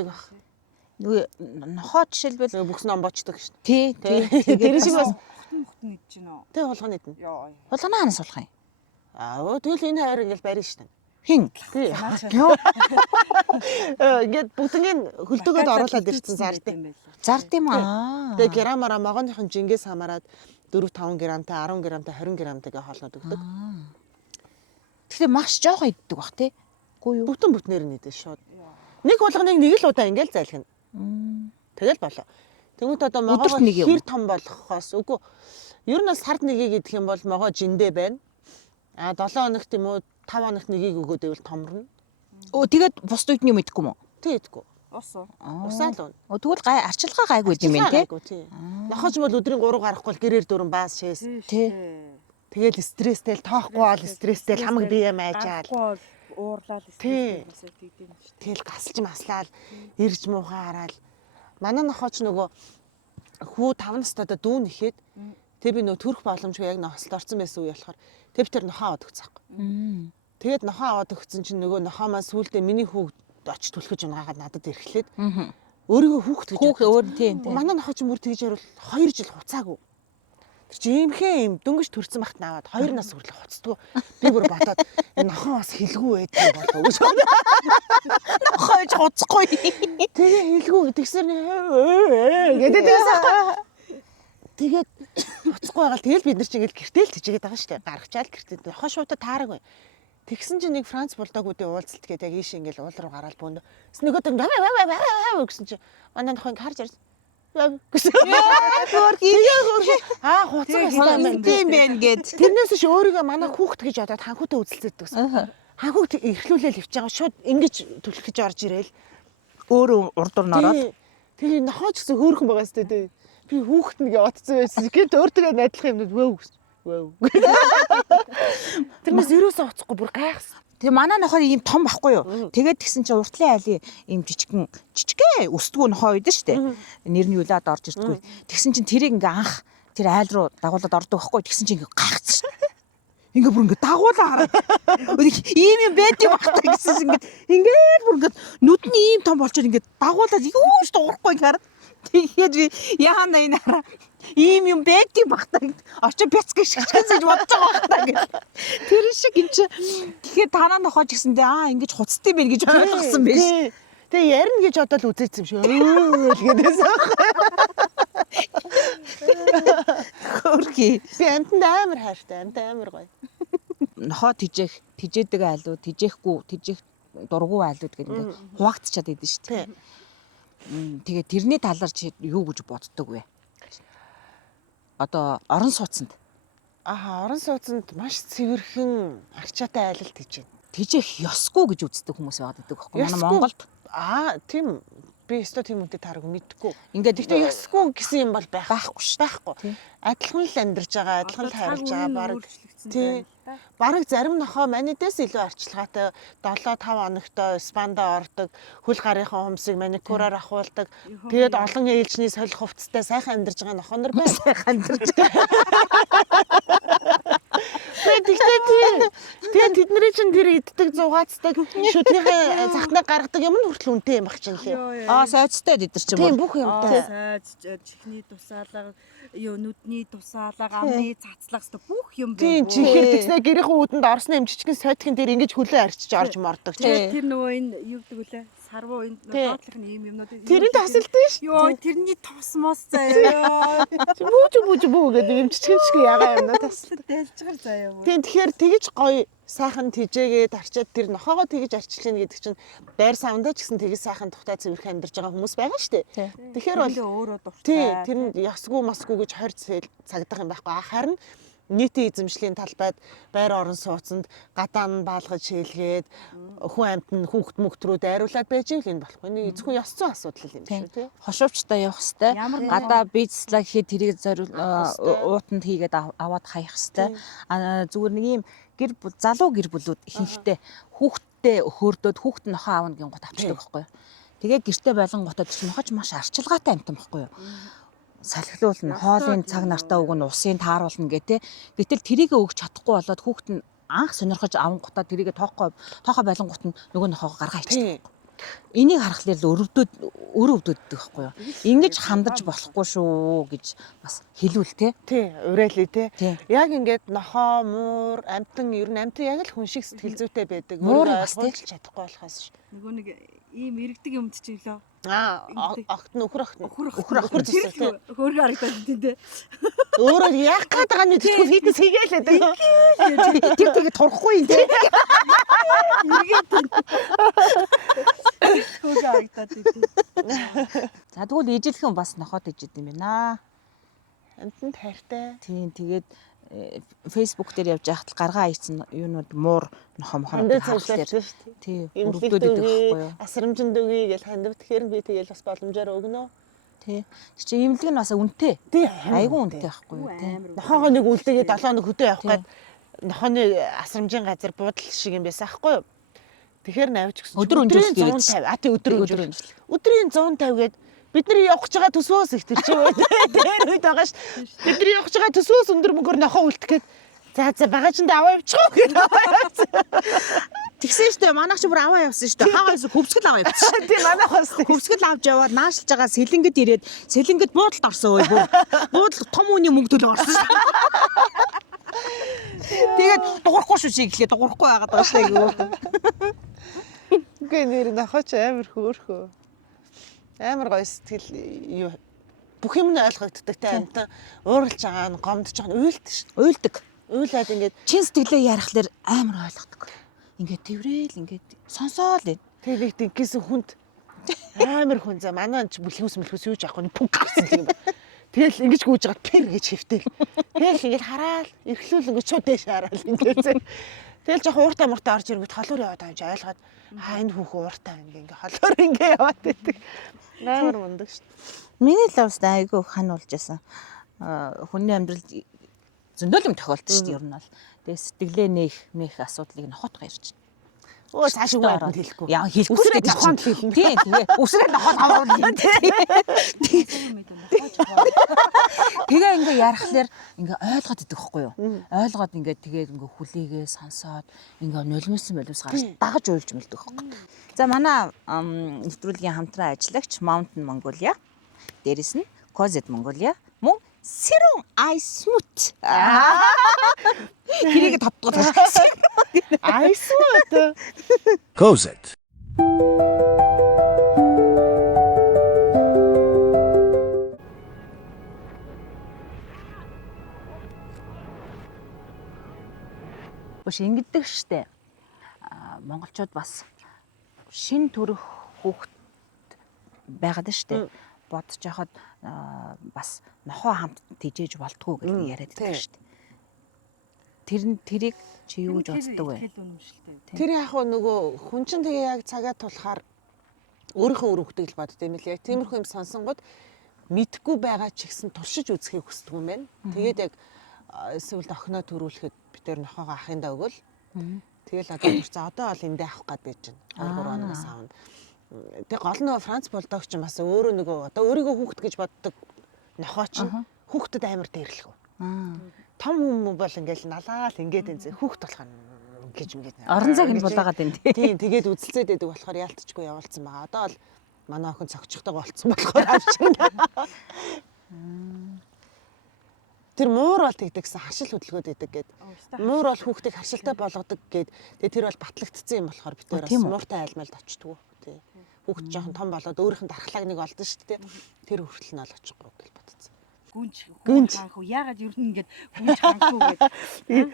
Нөгөө нохоо жишээлбэл Нөгөө бүхс ном бочдог шүү тий. Тэр шиг бас Хөхтөн идэж гинэ. тэг болгоно эдэн. Яа. Булганаа ханаас болох юм. Тэгэл энэ хоёр ингээл барина шүү дээ. Хин. Тий. Ингээд бүгднийг хөлдөөгөд оруулаад ирсэн зардыг. Зард юм аа. Тэгээ грамаараа могооныхон жингээс хамаарад 4-5 грамтай, 10 грамтай, 20 грамтай гээ хоолнод өгдөг. Тэгэхээр маш жоохон иддэг бах тий. Үгүй юу? Бүтнээр нь идэж шууд. Нэг болгоныг нэг л удаа ингээл зайлхна. Тэгэл болоо. Тэнгүүт одоо могоо хэр том болохоос үгүй. Ер нь бол сард нэгийг идэх юм бол могоо жиндээ байна. 7 хоногт юм уу 5 хоногт нэгийг өгөөд байвал томорно. Тэгээд бус үед нь юм идэхгүй юм уу? Тий идэггүй. Ус уу? Усаа л уу. Тэгвэл арчилгаа гайгүй юм байна тий. Нохож бол өдрийн 3 гарахгүй бол гэрээр дөрөн баас шээс. Тий. Тэгэл стресстэй л тоохгүй бол стресстэй л хамаг бие маажаал. Уурлал Тий. стресстэй тэгдэм шүү. Тэгэл гасалж маслаал ирж муухай хараад. Манай нохооч нөгөө хүү 5 настайдаа дүүн ихэд тэг би нөгөө төрөх боломжгүй яг нохолд орсон байсан үе болохоор тэг би тэр нохоо аваад өгцөхгүй. Тэгээд нохоо аваад өгсөн чинь нөгөө нохоомаа сүулдэ миний хүүхд очиж түлхэж унаагаад надад ирэхлээд өөрийгөө хүүхд гэж Хүүхд өөр тий. манай нохооч мөр тэгж ярил 2 жил хуцаагүй. Тэр чи иймхээ юм дөнгөж төрсэн бахт наваад 2 нас хүртэл хуцдгүй. Би бүр бодоод нохоо бас хэлгүй байдаг болов уу гэж. Нохойж хуцахгүй. Тэгээ хэлгүй тэгсэр гэдэг байсан. Тэгээд буцахгүй байгаад тэгэл бид нар чи ингээл гэртэл тижээгээд байгаа шүү дээ. Гаргачаал гэртэл нохоо шуудаа таараагүй. Тэгсэн чинь нэг Франц булдогуудын уулзалт гэдэг яг ийш ингээл уул руу гараал бөөндө. Бас нөгөөд гэсэн чи манай нохоо харж ирсэн. гэсэн. Хуцаа юм байна гээд. тэрнээс ш өөрийгөө манай хүүхэд гэж одоо ханхуутай үзэлцээд гэсэн. Ханхуут ихлүүлээл явж байгаа шууд ингэж түлхэж гэж орж ирээл. Өөрөө урдуур нороод. Тэгээ нохооч гэсэн хөөрхөн байгаа сте дээ. Би хүүхэд нэгэ отцсон байсан. Гэт өөртөө найдлах юмнууд вөө. Тэрнээс ерөөсөө оцохгүй бүр гайхсан. Тэгээ манай нохоо ийм том байхгүй юу? Тэгээд тэгсэн чинь уртлын айлын ийм жижигхэн өсдгөө нохоо үйдэн штэ. Нэр нь юулаад орж ирдэггүй. Тэгсэн чинь тэрийг ингээ анх тэр айл руу дагуулад ордог байхгүй. Тэгсэн чинь ингээ гайхсан штэ. Ингээ бүр ингээ дагуулаа хараа. Ийм юм байд юм бахта гэсэн ингээд бүр ингээ нүд нь ийм том болчиход ингээ дагуулаад юу ч дуурахгүй хараа. Тэгээд би яана энэ хараа. Ийм юм байд юм бахта. Очоо бяц гэж бодож байгаа бахта гэж. Тэр шиг юм чи тэгэхээр танаа нохооч гэсэндээ ингэж хуцтай байл гэж ойлгосон байж. Тэгээ ярина гэж одоо л үзээсэн юм шиг. Л гэдээсэн. Хөрхи. Би амтнд амар хайртай, амт амар гоё. Нохоо тижээдэг айлууд, тижээх дургу айлууд гэдэг ингээ хуваагдчихад идэв шүү дээ. Тэгээ тэрний талаар чи юу гэж боддог вэ? Одоо орон сууцнд. Орон сууцнд маш цэвэрхэн арчаатай айлалт хийж байна. Тижээх ёсгүй гэж үздэг хүмүүс байгаад байдаг байхгүй манай Монголд. Тийм. Би өстө тийм үнтэй таараг мэдгүй. Ингээд Гэхдээ ёсгүй гэсэн юм бол байхгүй шүү. Байхгүй. Адилхан л амьдарч байгаа, адилхан л хайрлаж байгаа баг. Тийм. Бараг зарим нохоо манидээс илүү арчилгаатай 7-5 хоногтой спанда ордог, хөл гарынхаа хумсыг маникюраар ахуулдаг. Тэгээд олон ээлжний солих хувцастай сайхан амьдарч байгаа нохонор байна. Сайхан амьдарч байгаа. Тэгээд тэдний чинь тэр иддэг, зугаацдаг, шүднийхээ захнаа гаргадаг юм нь хүртэл үнэтэй юм баг чинь лээ. Сайцтай бид нар ч юм уу. Тийм бүх юмтай. Сайж чихний тусаалга, нүдний тусаалга, амны цацлах гэсэн бүх юм байна. Тийм чихэр тэгснэ гэрийнхээ үүдэнд орсны юм жижигхэн сойтхын дээр ингэж хөлөө арчиж орж мордог ч. Тэр нөгөө энэ юу гэдэг вүлээ? Сарвуу энэ доотлох нь юм юмнууд. Тэрийг тасалдсан ш. Йоо, тэрний тос мос заяа. Бүү гэдэг юм жижигхэн шиг ягаа юм тасалдаг. Дэлжгэр заяа. Тийм тэгэхээр тэгэж гоё сайхан тижээгээд арчаад тэр нохоогоо тэгэж арчилна гэдэг чинь байр савндаа ч гэсэн тэгэж сайхан тухтай цэвэрхэн амьдарч байгаа хүмүүс байгаа шүү дээ. Тэгэхээр бол өөрөө дуртай. Тийм тэр нь ёсгүй мосгүй гэж хорь цагдах юм байхгүй. Харин нийтийн эзэмшлийн талбайд байр орон сууцнд гадаа нь баалгаж шээлгээд хүн амьд нь хүүхд мөхтрүүд дайруулад байж ивэл энэ болохгүй. Нэг эзхүү ёс зүйн асуудал юм шүү тий. Хошуувчтай явах хэвээр гадаа бизнеслаа гэхэд тэрийг уутанд хийгээд аваад хаях хэвээр. Зүгээр нэг юм залуу гэр бүлүүд ихэнхдээ хүүхдтэй хөөрдөөд хүүхд нь нохоо аавна гин гот авчдаг байхгүй юу. Тэгээ гэртээ байлангуудад чинь нохооч маш арчилгаатай амтан байхгүй юу. Салхилуулна, хоолын цаг нартаа өгнө, усын тааруулна гэх тэ. Гэтэл тэрийг өгч чадахгүй болоод хүүхд нь анх сонирхож авангуудаа тэрийг тоохоо байлангууд нь нөгөө нохоогоо гаргаа ичдэг. Энийг харахад л өөрөө өвддөг байхгүй юу. Ингэж хандаж болохгүй шүү гэж бас хэлүүл тэ. Тий, урайлээ тэ. Яг ингээд нохоо, муур, амтан ер нь амтан яг л хүн шиг сэтгэл зүйтэй байдаг. Муур бас ойлгож чадахгүй болохоос ш. Нөгөө нэг ийм иргэдэг юм чинь лөө. Огт нь өхөр зүстэй. Хөөргө харагдаад тийм дээ. Өөрөө яах гээд байгаа нь мэдчихгүй фитнес хийгээл байдаг. Тэр тэгээд турахгүй юм тий. Хөөргө харагдаад тийм. За тэгвэл ижилхэн бас нохоод ижид юм байна. Амтанд хайртай. Тийм тэгээд Facebook дээр явж байхад гаргаа ийцэн юунууд муур нохоо цавшлаач шүү дээ. Тийм өрөвдөд идэх байхгүй юу. Асрамжинд өгье гэж хандив тэгэхээр би тэгэл бас боломжоор өгнө. Тий. Тэр чинь имлэг нь бас үнэтэй. Айгуу үнэтэй байхгүй юу. Тийм. Нохоогоо нэг үлдээгээд 7 хоног хөдөө явах гээд нохооны асрамжийн газар буудал шиг юм байсан аахгүй юу. Тэгэхээр навж гисэн. Өдөр өнжүүлэлт 150. Тий өдөр өнжүүлэлт. Өдрийн 150 гээд бид нар явах байгаа төсвөөс их тэр чинь дээр үед байгаа ш. Бид нар явах байгаа төсвөөс өндөр мөнгөөр нохоо үлдэхэд за байгаа ч аваа явчихгүй гэдэг. Тэгсэн штэ манайх ч бүр аваа явсан штэ. Хаагаас хөвсгөл аваа явсан. Тийм манайх бас хөвсгөл авч яваад наашлж байгаа сэлэнгэд ирээд сэлэнгэд буудалд орсон ой бүр. Буудал том үний мөнгө төлөө орсон ш. Тэгээд дуурахгүй шүү чи гэлээ дуурахгүй байгаад байгаа штэ гэх. Үгүй нэр нохооч амар хөөрхөө. Амар гоё сэтгэл юу бүх юм нь ойлгогддог те амтан ууралж байгаа нь гомдож байгаа нь уйлд ш. Уйлаад ингээд чин сэтгэлээ ярихлаар амар ойлгодог. Ингээд тэврээл ингээд сонсоол. Тэгээд тэгсэн хүнд Амар хүн за манай ч бүлхүүс юу ч яахгүй пүг гэсэн юм ба. Тэгэл ингэж гүйж байгаа пэр гэж хэвтэл. Тэгэл ингэж хараад эрхлүүл ингэж шууд дэш хараад ингэж. Тэгэл жоох ууртаа муртаа орж ирэнгүүт холуур яваад байгаа юм чи ойлгоод энэ хүүхэн ууртаа ингээ холуур ингээ яваад байдаг. Амар мундаг шүү. Миний л бас айгүй хань болж байсан. Хүний амьдрал зөндөл юм тохиолдсон шүү дээ ер нь бол. Тэгээ сэтгэлээ нэх асуудлыг нохот гарч. Оо цааш үгүй юм хэлэхгүй. Яа хэлэхгүй Үсрээд нохонд хэлнэ. Тийм тэгээ үсрээд нохоод хамруулна. Тэгээ ингээ ярахлаар ингээ ойлгоод идэх байхгүй юу? Ойлгоод ингээ тэгээд ингээ хүлээгээ сонсоод ингээ нулимс гарч дагаж уйлж мэлдэг байхгүй. За манай нэвтрүүлгийн хамтран ажиллагч Mountain Mongolia, дээрэс нь Cozet Mongolia, мөн Serum Ice Smooth. Тэрийг татдаг. Ice Smooth. Cozet. Биш ингэдэг штэ. Монголчууд бас шин төрөх хүүхэд байгаад штэ. Бодож яхад бас нохоо хамт тижээж болтгоо гэж яриад байдаг штэ. Тэрийг чи юу гэж боддог вэ? Тэр яг нөгөө хүн чинь тэгээ яг цагаа тулахаар өөрийнхөө үр хөвгдөг л бодд юм лээ. Тиймэрхүү юм сонсонгод мэдхгүй байгаа ч ихсэн туршиж үзэхийг хүсдэг юм байна. Тэгээд яг эсвэл охиноо төрүүлэхэд би тэр нохоогоо ахындаа өгөөл. Тэгэл одоо бол эндээ авах гээд байж байна. 2-3 хоногоос аавна. Тэг гол нөгөө Франц булдог ч бас өөрөө нөгөө одоо өөрийгөө хүүхэд гэж боддог нохоо чинь хүүхдэд амар дээрлэх. Том хүмүүс бол ингээл налаал ингээд энэ хүүхэд болох нь гэж ингээд орон цаг нь булаагаад байна тийм тэгээд үзэлцээд байдаг болохоор яалтчгүй явуулсан байгаа. Одоо бол манай охин цогцохтойгоо болцсон болохоор авчихна. Тэр муур бол тэгдэгсэн хашил хөдөлгөөд идэг гэд. Муур бол хүүхдийг хашилтай болгодог гэд. Тэгээ тэр бол батлагдсан юм болохоор бид бас мууртай айлмалд очтгоо. Тий. Хүүхд жоохон том болоод өөрийнх нь дархлааг нэг олдсон шүү дээ. Тэр хүртэл нь ол очихгүй гэж бодсон. Гүнж хаанхуу яагаад ер нь ингэж гүнж хаанхуу гэдэг.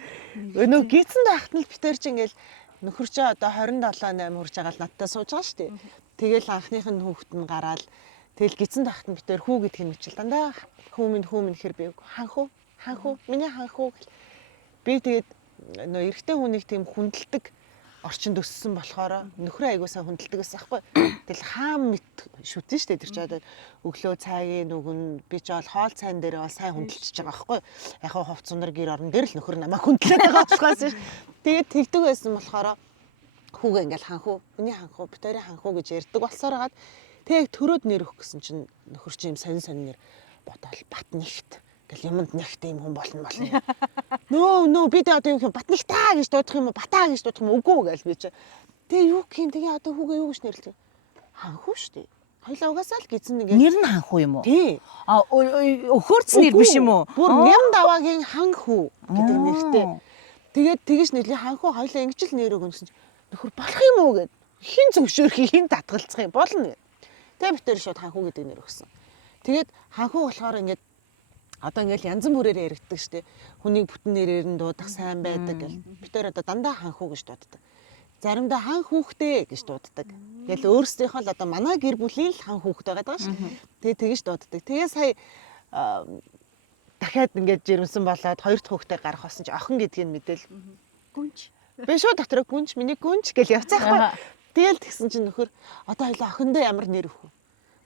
Өнөө гизэн дахт нь битэр чи ингээл нөхөр чи одоо 27 8 хүрч байгаа л надтай сууж байгаа шүү дээ. Тэгэл анхных нь хүүхэд нь гараад тэгэл гизэн дахт нь битэр хүү гэдг нь мичил дандаа хүү минь хэр би ханхуу миний ханхуу гэл. Би тэгээд нөө эрэгтэй хүнийг тийм хүндэлдэг орчинд өссөн болохоор нөхрөө айгуу сайн хүндэлдэг байсан байхгүй. Тэгэл хаан мэт шүтэн штэ тэр чи одоо өглөө цайгийн нүгэн би ч бол хоол цайн дээр бол сайн хүндэлчихэж байгаа байхгүй. Яг хувц сундар гэр орон дээр л нөхөр намайг хүндлээд байгаа болохоос ш. Тэгээд тэгдэг байсан болохоор хүүгээ ингээл ханхуу миний ханхуу битэрийн ханхуу гэж ярьдаг болсоор хагаад тэг төрөөд нэр өгөх гэсэн чинь нөхөр чи юм сонин нэр бодоол бат нэгт гэл юмд нэгт юм хүн болно. Нөө би тэ одоо юу юм батнагтаа гэж дуудах юм уу батаа гэж дуудах юм үгүй гээл би чи. Тэгээ юу гэх юм тэгээ одоо хүүгээ юу гэж нэрлэв? Ханхуу штэ. Хоёлаа угаасаа л гизэн нэг нэр нь ханхуу юм уу? Тий. Өхөөрцөн нэр биш юм уу? Бүр ням даваагийн ханхуу гэдэг нэртэй. Тэгээд тэгэж нэрлээ ханхуу хоёлаа ингэж л нэр өгнөсөн чинь нөхөр болох юм уу гэд хин зөвшөөрөх хин татгалцах юм болно. Тэгээ битэр шууд ханхуу гэдэг нэр өгсөн. Тэгээд ханхуу болохоор ингээд одоо ингээл янз бүрээр яригддаг штэ. Хүнийг бүтэн нэрээр нь дуудах сайн байдаг гэл. Битэр одоо дандаа ханхуу гэж дууддаг. Заримдаа хан хүүхдээ гэж дууддаг. Тэгэл өөрсдийнхөө л одоо манай гэр бүлийн л хан хүүхд байгаа ш. Тэгээ тэгэж дууддаг. Тэгээ сая дахиад ингээд жирэмсэн болоод хоёр дахь хүүхдээ гарах болсон чи охин гэдгийг мэдээл. Гүнж. Би шууд дотроо гүнж миний гүнж гэж явцаахгүй. Тэгэл тэгсэн чинь нөхөр одоо хоёлаа охиндоо ямар нэр өгөх вэ?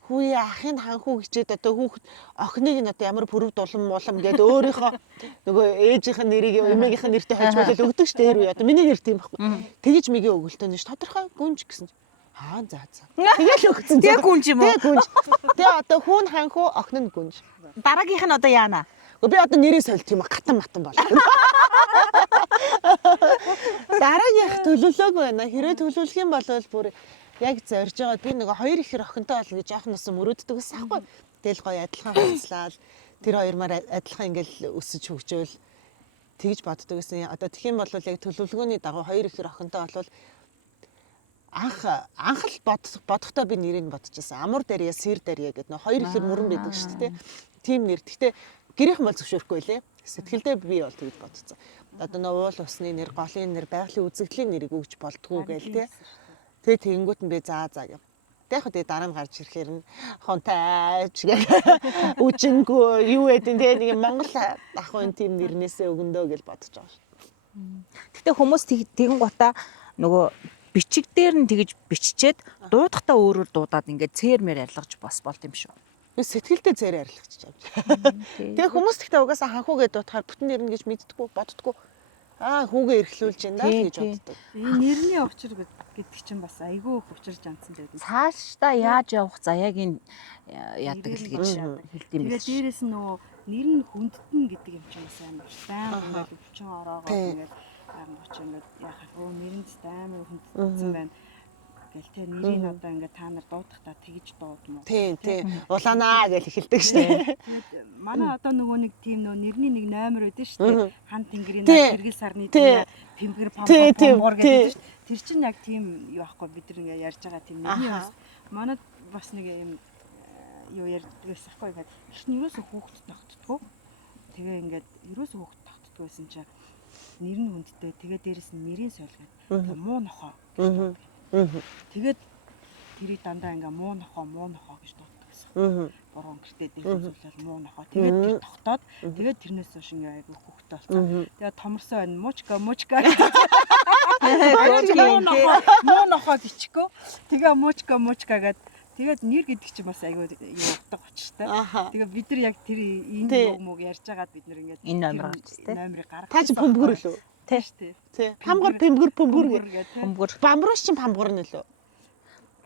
Хүүе ахын ханхуу гिचээд одоо хүүхд охиныг нь одоо ямар пүрэв дулам муулам гэдэг өөрийнхөө нөгөө ээжийнх нь нэрийг эмээгийнх нь нэртэй хойж болол өгдөг ш тэр үе одоо миний нэр тийм байхгүй. Тэгэж мэгээ өгөлтөө ш тодорхой гүнж гэсэн. Аа за. Тэгэл өгсөн. Тэгээ гүнж юм уу? Тэгээ гүнж. Тэгээ одоо хүүн ханхуу охин нь гүнж. Дараагийнх нь одоо яана? Би одоо нэрээ солих юм гатан матан болов. Дараагийнх төлөвлөөгүй байна. Хэрэг төлөвлөх юм бол бүр яг зорж байгаа. Би нөгөө хоёр ихэр охинтой болно гэж яахнаас мөрөөддөг гэсэн аахгүй. Тэгэл гоё адилхан хувцлаад тэр хоёрмаар адилхан ингээл өсөж хөгжөөл тэгж боддог гэсэн. Одоо тэгэх юм бол яг төлөвлөгөөний дагуу хоёр ихэр охинтой болвол анх л бодохдоо би нэрийг бодчихсон. Амур дэрья, сэр дэрья гэдэг нөгөө хоёр ихэр мөрөн байдаг шүү дээ. Тим нэр. Гэхдээ гэрийнхэн бол зөвшөөрөхгүй лээ. Сэтгэлдээ би бол тэгж бодсон. Одоо нөгөө уул усны нэр, голын нэр, байгалийн үзэгдлийн нэрийг өгч болдгоо гээл тээ. Тэгээ тэгэнгүүт нь би заа гэв. Яг хөө тэгээ дараа нь гарч ирэхээр нь хонтайч гэх үжингөө юу гэдэг нь тэгээ нэг Монгол ахын тийм нэрнээсээ өгөндөө гэж бодож байгаа шүү. Гэтэ хүмүүс тэгэн гутаа нөгөө бичиг дээр нь тэгж биччихэд дуудахтаа өөрөөр дуудаад ингээд цээрмээр арилгаж бас болт юм шүү. Сэтгэлдээ цээр арилгачих авч. Тэгээ хүмүүс тэгтээ угаасаа ханхуугээ дуутахаар бүтэн нэр нь гэж мэддэггүй боддоггүй. Хүүгээ эрхлүүлж байна даа гэж боддог. Нэрний учир гэдэг чинь бас айгүй их учирж амтсан байдаг. Цаашдаа яаж явах заяаг нь яадаг л гэж хэлдэг юм биш. Тэгээд дээрэс нь нөгөө нэр нь хүндтэн гэдэг юм чинь бас амар баян ингээд өвчин ороогоо ингээд ангууч ингээд яхах оо нэрэнд амар хүндтэн байна. Гэл тэ нэрийг одоо ингээд та нар дуудахтаа тэгж дуудмуу. Тийм. Улаанаа гэж эхэлдэг шүү дээ. Тэгээд манай одоо нөгөө нэг тийм нөгөө нэрний нэг номер өгдөө шүү дээ. Хан тэнгэрийн наад тэргэл сарны тийм пэмгэр памбор гэдэг шүү дээ. Тэр чинь яг тийм юу аахгүй бид нэг ярьж байгаа тийм нэрний бас манад бас нэг юм юу ярьдаг байсан аахгүй ингээд ихний юусоо хүүхэд тогтдгоо. Тэгээ ингээд юусоо хүүхэд тогтдгоо байсан чинь нэр нь хүндтэй. Тэгээ дээрэс нь нэрийн сойлгаад муу нохоо гэж. Тэгээд тэрийг дандаа ингээ муу нохоо гэж дууддаг гэсэн. Буруу гэртээ дээлжүүлэл муу нохоо. Тэгээд тэр тогтоод тэгээд тэрнээс хойш ингээ айгүй хүүхдтэй болсон. Тэгээд томорсон байна. Муучка гэдэг. Муу нохоо бичгөө. Тэгээ муучка гэдэг. Тэгээд нэр гэдэг чинь бас айгүй юу утга очтой. Тэгээ бид нар яг тэр энэ юм ярьж байгаад бид нар ингээ энэ номерыг гаргах. Та чи пөмбөр лөө? Тий. Памгар пемгэр Бамбарууч чинь памгар нь лөө?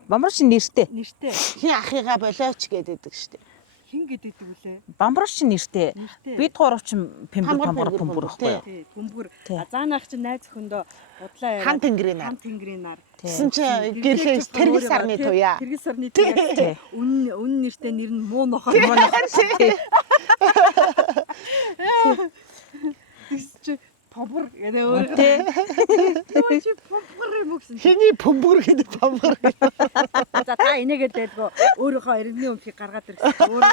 Бамбарууч нэртэй. Хин ахыгаа болооч гэдэг штеп. Хин гэдэг үлээ. Бамбарууч нэртэй. Бид гурав чинь пембэр пөмбөр байхгүй юу? Тий, пөмбөр. Заанах чинь найз өхөндөө бодлоо яриа. Хан тэнгэрийн нар. Гэсэн чи гэрлээ тэргэл сарны туяа. Тэргэл сарны туяа. Үнэн нэртэй нэр нь муу нохоо. Тэгс памбар гэдэг өөр. Юу чи памбар юм гэсэн. Хиний пөмбөр гэдэг памбар. За та энийгээ дээлгөө өөрийнхөө иргэний өмхийг гаргаад ирсэн. Өөр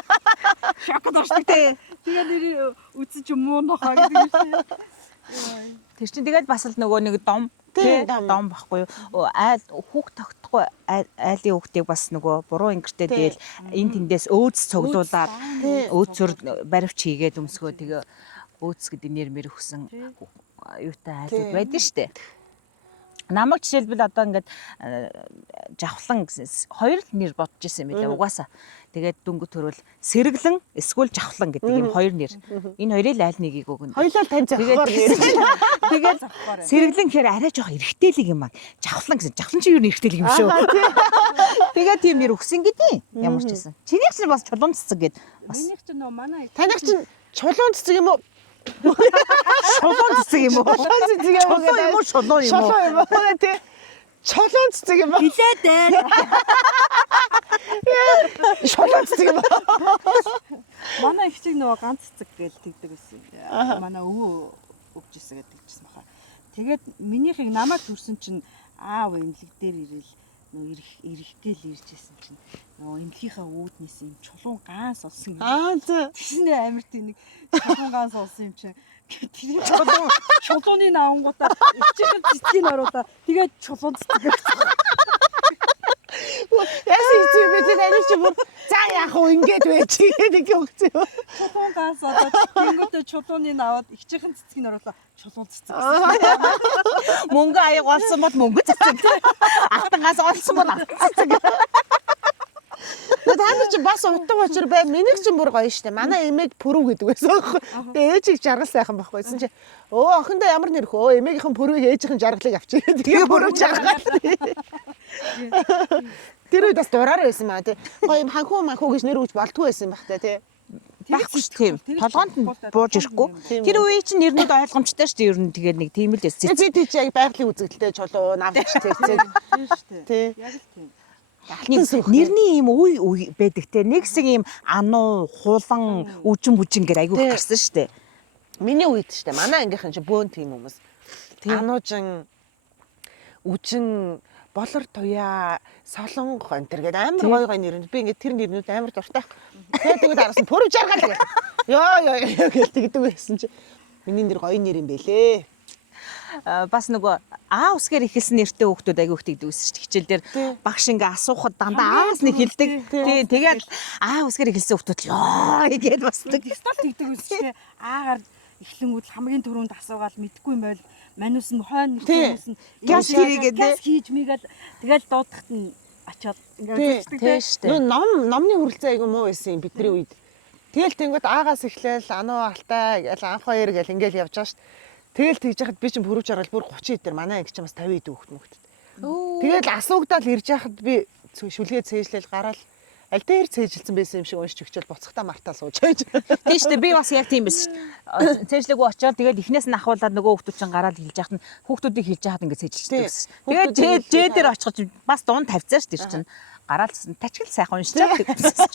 шокод оршдог те. Тэгээ нэр үтсэж муу нохоо гэдэг юм шиг. Тэр чинь тэгээд бас л нөгөө нэг дом дом байхгүй юу? Айл хүүхд тогтохгүй айлын хүүхдийг бас нөгөө буруу ингэртэй дээл энэ тэндээс өөц цуглуулад өөцөр баривч хийгээд өмсгөө тэгээ өөц гэдэг нэрмэр өгсөн юутай айлууд байдаг штэ. Намайг жишээлбэл одоо ингээд жавхлан гэсэн хоёр л нэр бодож исэн юм билээ угаасаа. Тэгээд дөнгөж төрөл сэргэлэн эсвэл жавхлан гэдэг юм хоёр нэр. Энэ хоёрыг л айл нэгийг өгнө. Хоёулаа тань зохиор нэр. Тэгээд сэргэлэн гэхээр арай жоох эргэтэйлэг юм аа. Жавхлан гэсэн. Жавхлан чи юу эргэтэйлэг юм шүү. Тэгээд тийм нэр өгсөн гэдэг юм. Ямар ч гэсэн. Чинийх чинь бас чулуун цэцэг гэд. Минийх чинь нөө манай Танайх чинь чулуун цэцэг юм уу? Шулуун цэцэг юм уу? Чулуун цэцэг юм уу? Шулуун юм уу? Шулуун юм уу? Тэ. Чулуун цэцэг юм уу? хилээд байна. Шулуун цэцэг юм уу? Манай их чиг нөгөө ганц цэцэг гэж тэгдэг байсан. Манай өвөө өгч ирсэн гэдэг чийсэн баха. Тэгээд минийхийг намайг төрсөн чинь аав эмнэлэг дээр ирэл нөгөө ирэх гээл ирж ирсэн чинь нөгөө эмнэлгийнхаа үүднээс юм чулуун ганс олсон юм. За. Тэсний амир тийм нэг чулуун ганс олсон юм чинь. Тэр чулууны наангуудаа ичээхэн цэцгийн оруулаа. Тэгээд чулуун цэцэг. Ясиг чи бид энэ чи бүр за яах вэ ингэж байж гэдэг юм гэсэн. Чулуун ганс одоо тэнгүүтээ чулууныг аваад ичээхэн цэцгийг оруулаа. Чулуун цэцэг. Мөнгө аяг олсон бол мөнгө цэцэг. Алтангаас олсон бол алтан цэцэг. Та нар чи бас утга учир бай. Минийх чинь бүр гоё штэ. Манай эмээг пүрүү гэдэг байсан аахгүй. Тэгээ ээжийг жаргал сайхан байхгүйсэн чи охиндоо ямар нэр хөө эмээгийнхэн пүрүүг ээжийнхэн жаргалыг авчирээ. Тэгээ пүрүү жаргал. Тэр үед бас дураар байсан маа тий. Гоё юм ханхуу манхуу гэж нэр өгч болтгүй байсан байх та тий. Багш тийм. Толгоонд нь бууж ирэхгүй. Тэр үеийн чинь нэрнүүд ойлгомжтой шүү дээ. Ер нь тэгээд нэг тийм л байсан. Би тийч яг байгалийн үзэгдэлтэй чулуу намч цэцэг. Тий. Яг л тийм. Нэрний юм үе байдаг те. Нэг хэсэг юм ануу, хулан, үжин гэр айгүй гарсан шүү дээ. Миний үед штэ. Манай ангийнхан чи бөөн тийм хүмүүс. Ануужин үжин болор туяа солонго энтер гэдэг амар гоё нэрнүүд. Би ингээд тэр нэрнүүд амар дуртай. Тэгээд араас нь пүрүү жаргал гэх. Ёо гэл тэгдэг байсан чи. Миний нэр гоё нэр юм бэлээ. бас нөгөө аа усгээр ихэлсэн нэртэй хүүхдүүд аягүй их тэгдэг гэсэн чинь хичээл дээр багш ингээ асуухад дандаа аас нэг хэлдэг. Тий, тэгээд аа усгээр ихэлсэн хүүхдүүд ёо гээд бас тэгдэг үстэй аагаар эхлэнгүүд хамгийн түрүүнд асуугаал мэдгүй юм байл манус нь хойно хүмүүс нь газ хийгээд хийж мийгээл тэгэл дуудахт нь очиод тий штэ. Номны хүрэлцээ айгүй муу байсан юм бидний үед. Тэгэл тэнгууд аагаас эхлээл ануу алтай гэл анх хоёр гэл ингээл явж байгаа шүү дээ. Тэгэл тэгж яхад би чинь пүрүү жаргал бүр 30 дээр манай анги чинь бас 50 ид хүүхэд мөхдөд. Тэгэл асуугдаал ирж яхад би шүлгээ цээжлэл гараал аль дээр цээжилсэн байсан юм шиг уншиж өгчөөл буцахтаа мартаа сууж байж. Тийм шүү дээ. Би бас яг тийм байсан шүү дээ. Цээжлээгөө очиод тэгээд эхнээс нь ахуулаад нөгөө хүүхдүүд чинь гараад хэлж яхад нь хүүхдүүдийг хэлж яхад ингээд цээжилчихдэг гэсэн. Тэгээд жээ дээр очиход бас дунд тавьцаа шүү дээ чинь. Гараалсан тачгил сайхан уншичаад гэсэн.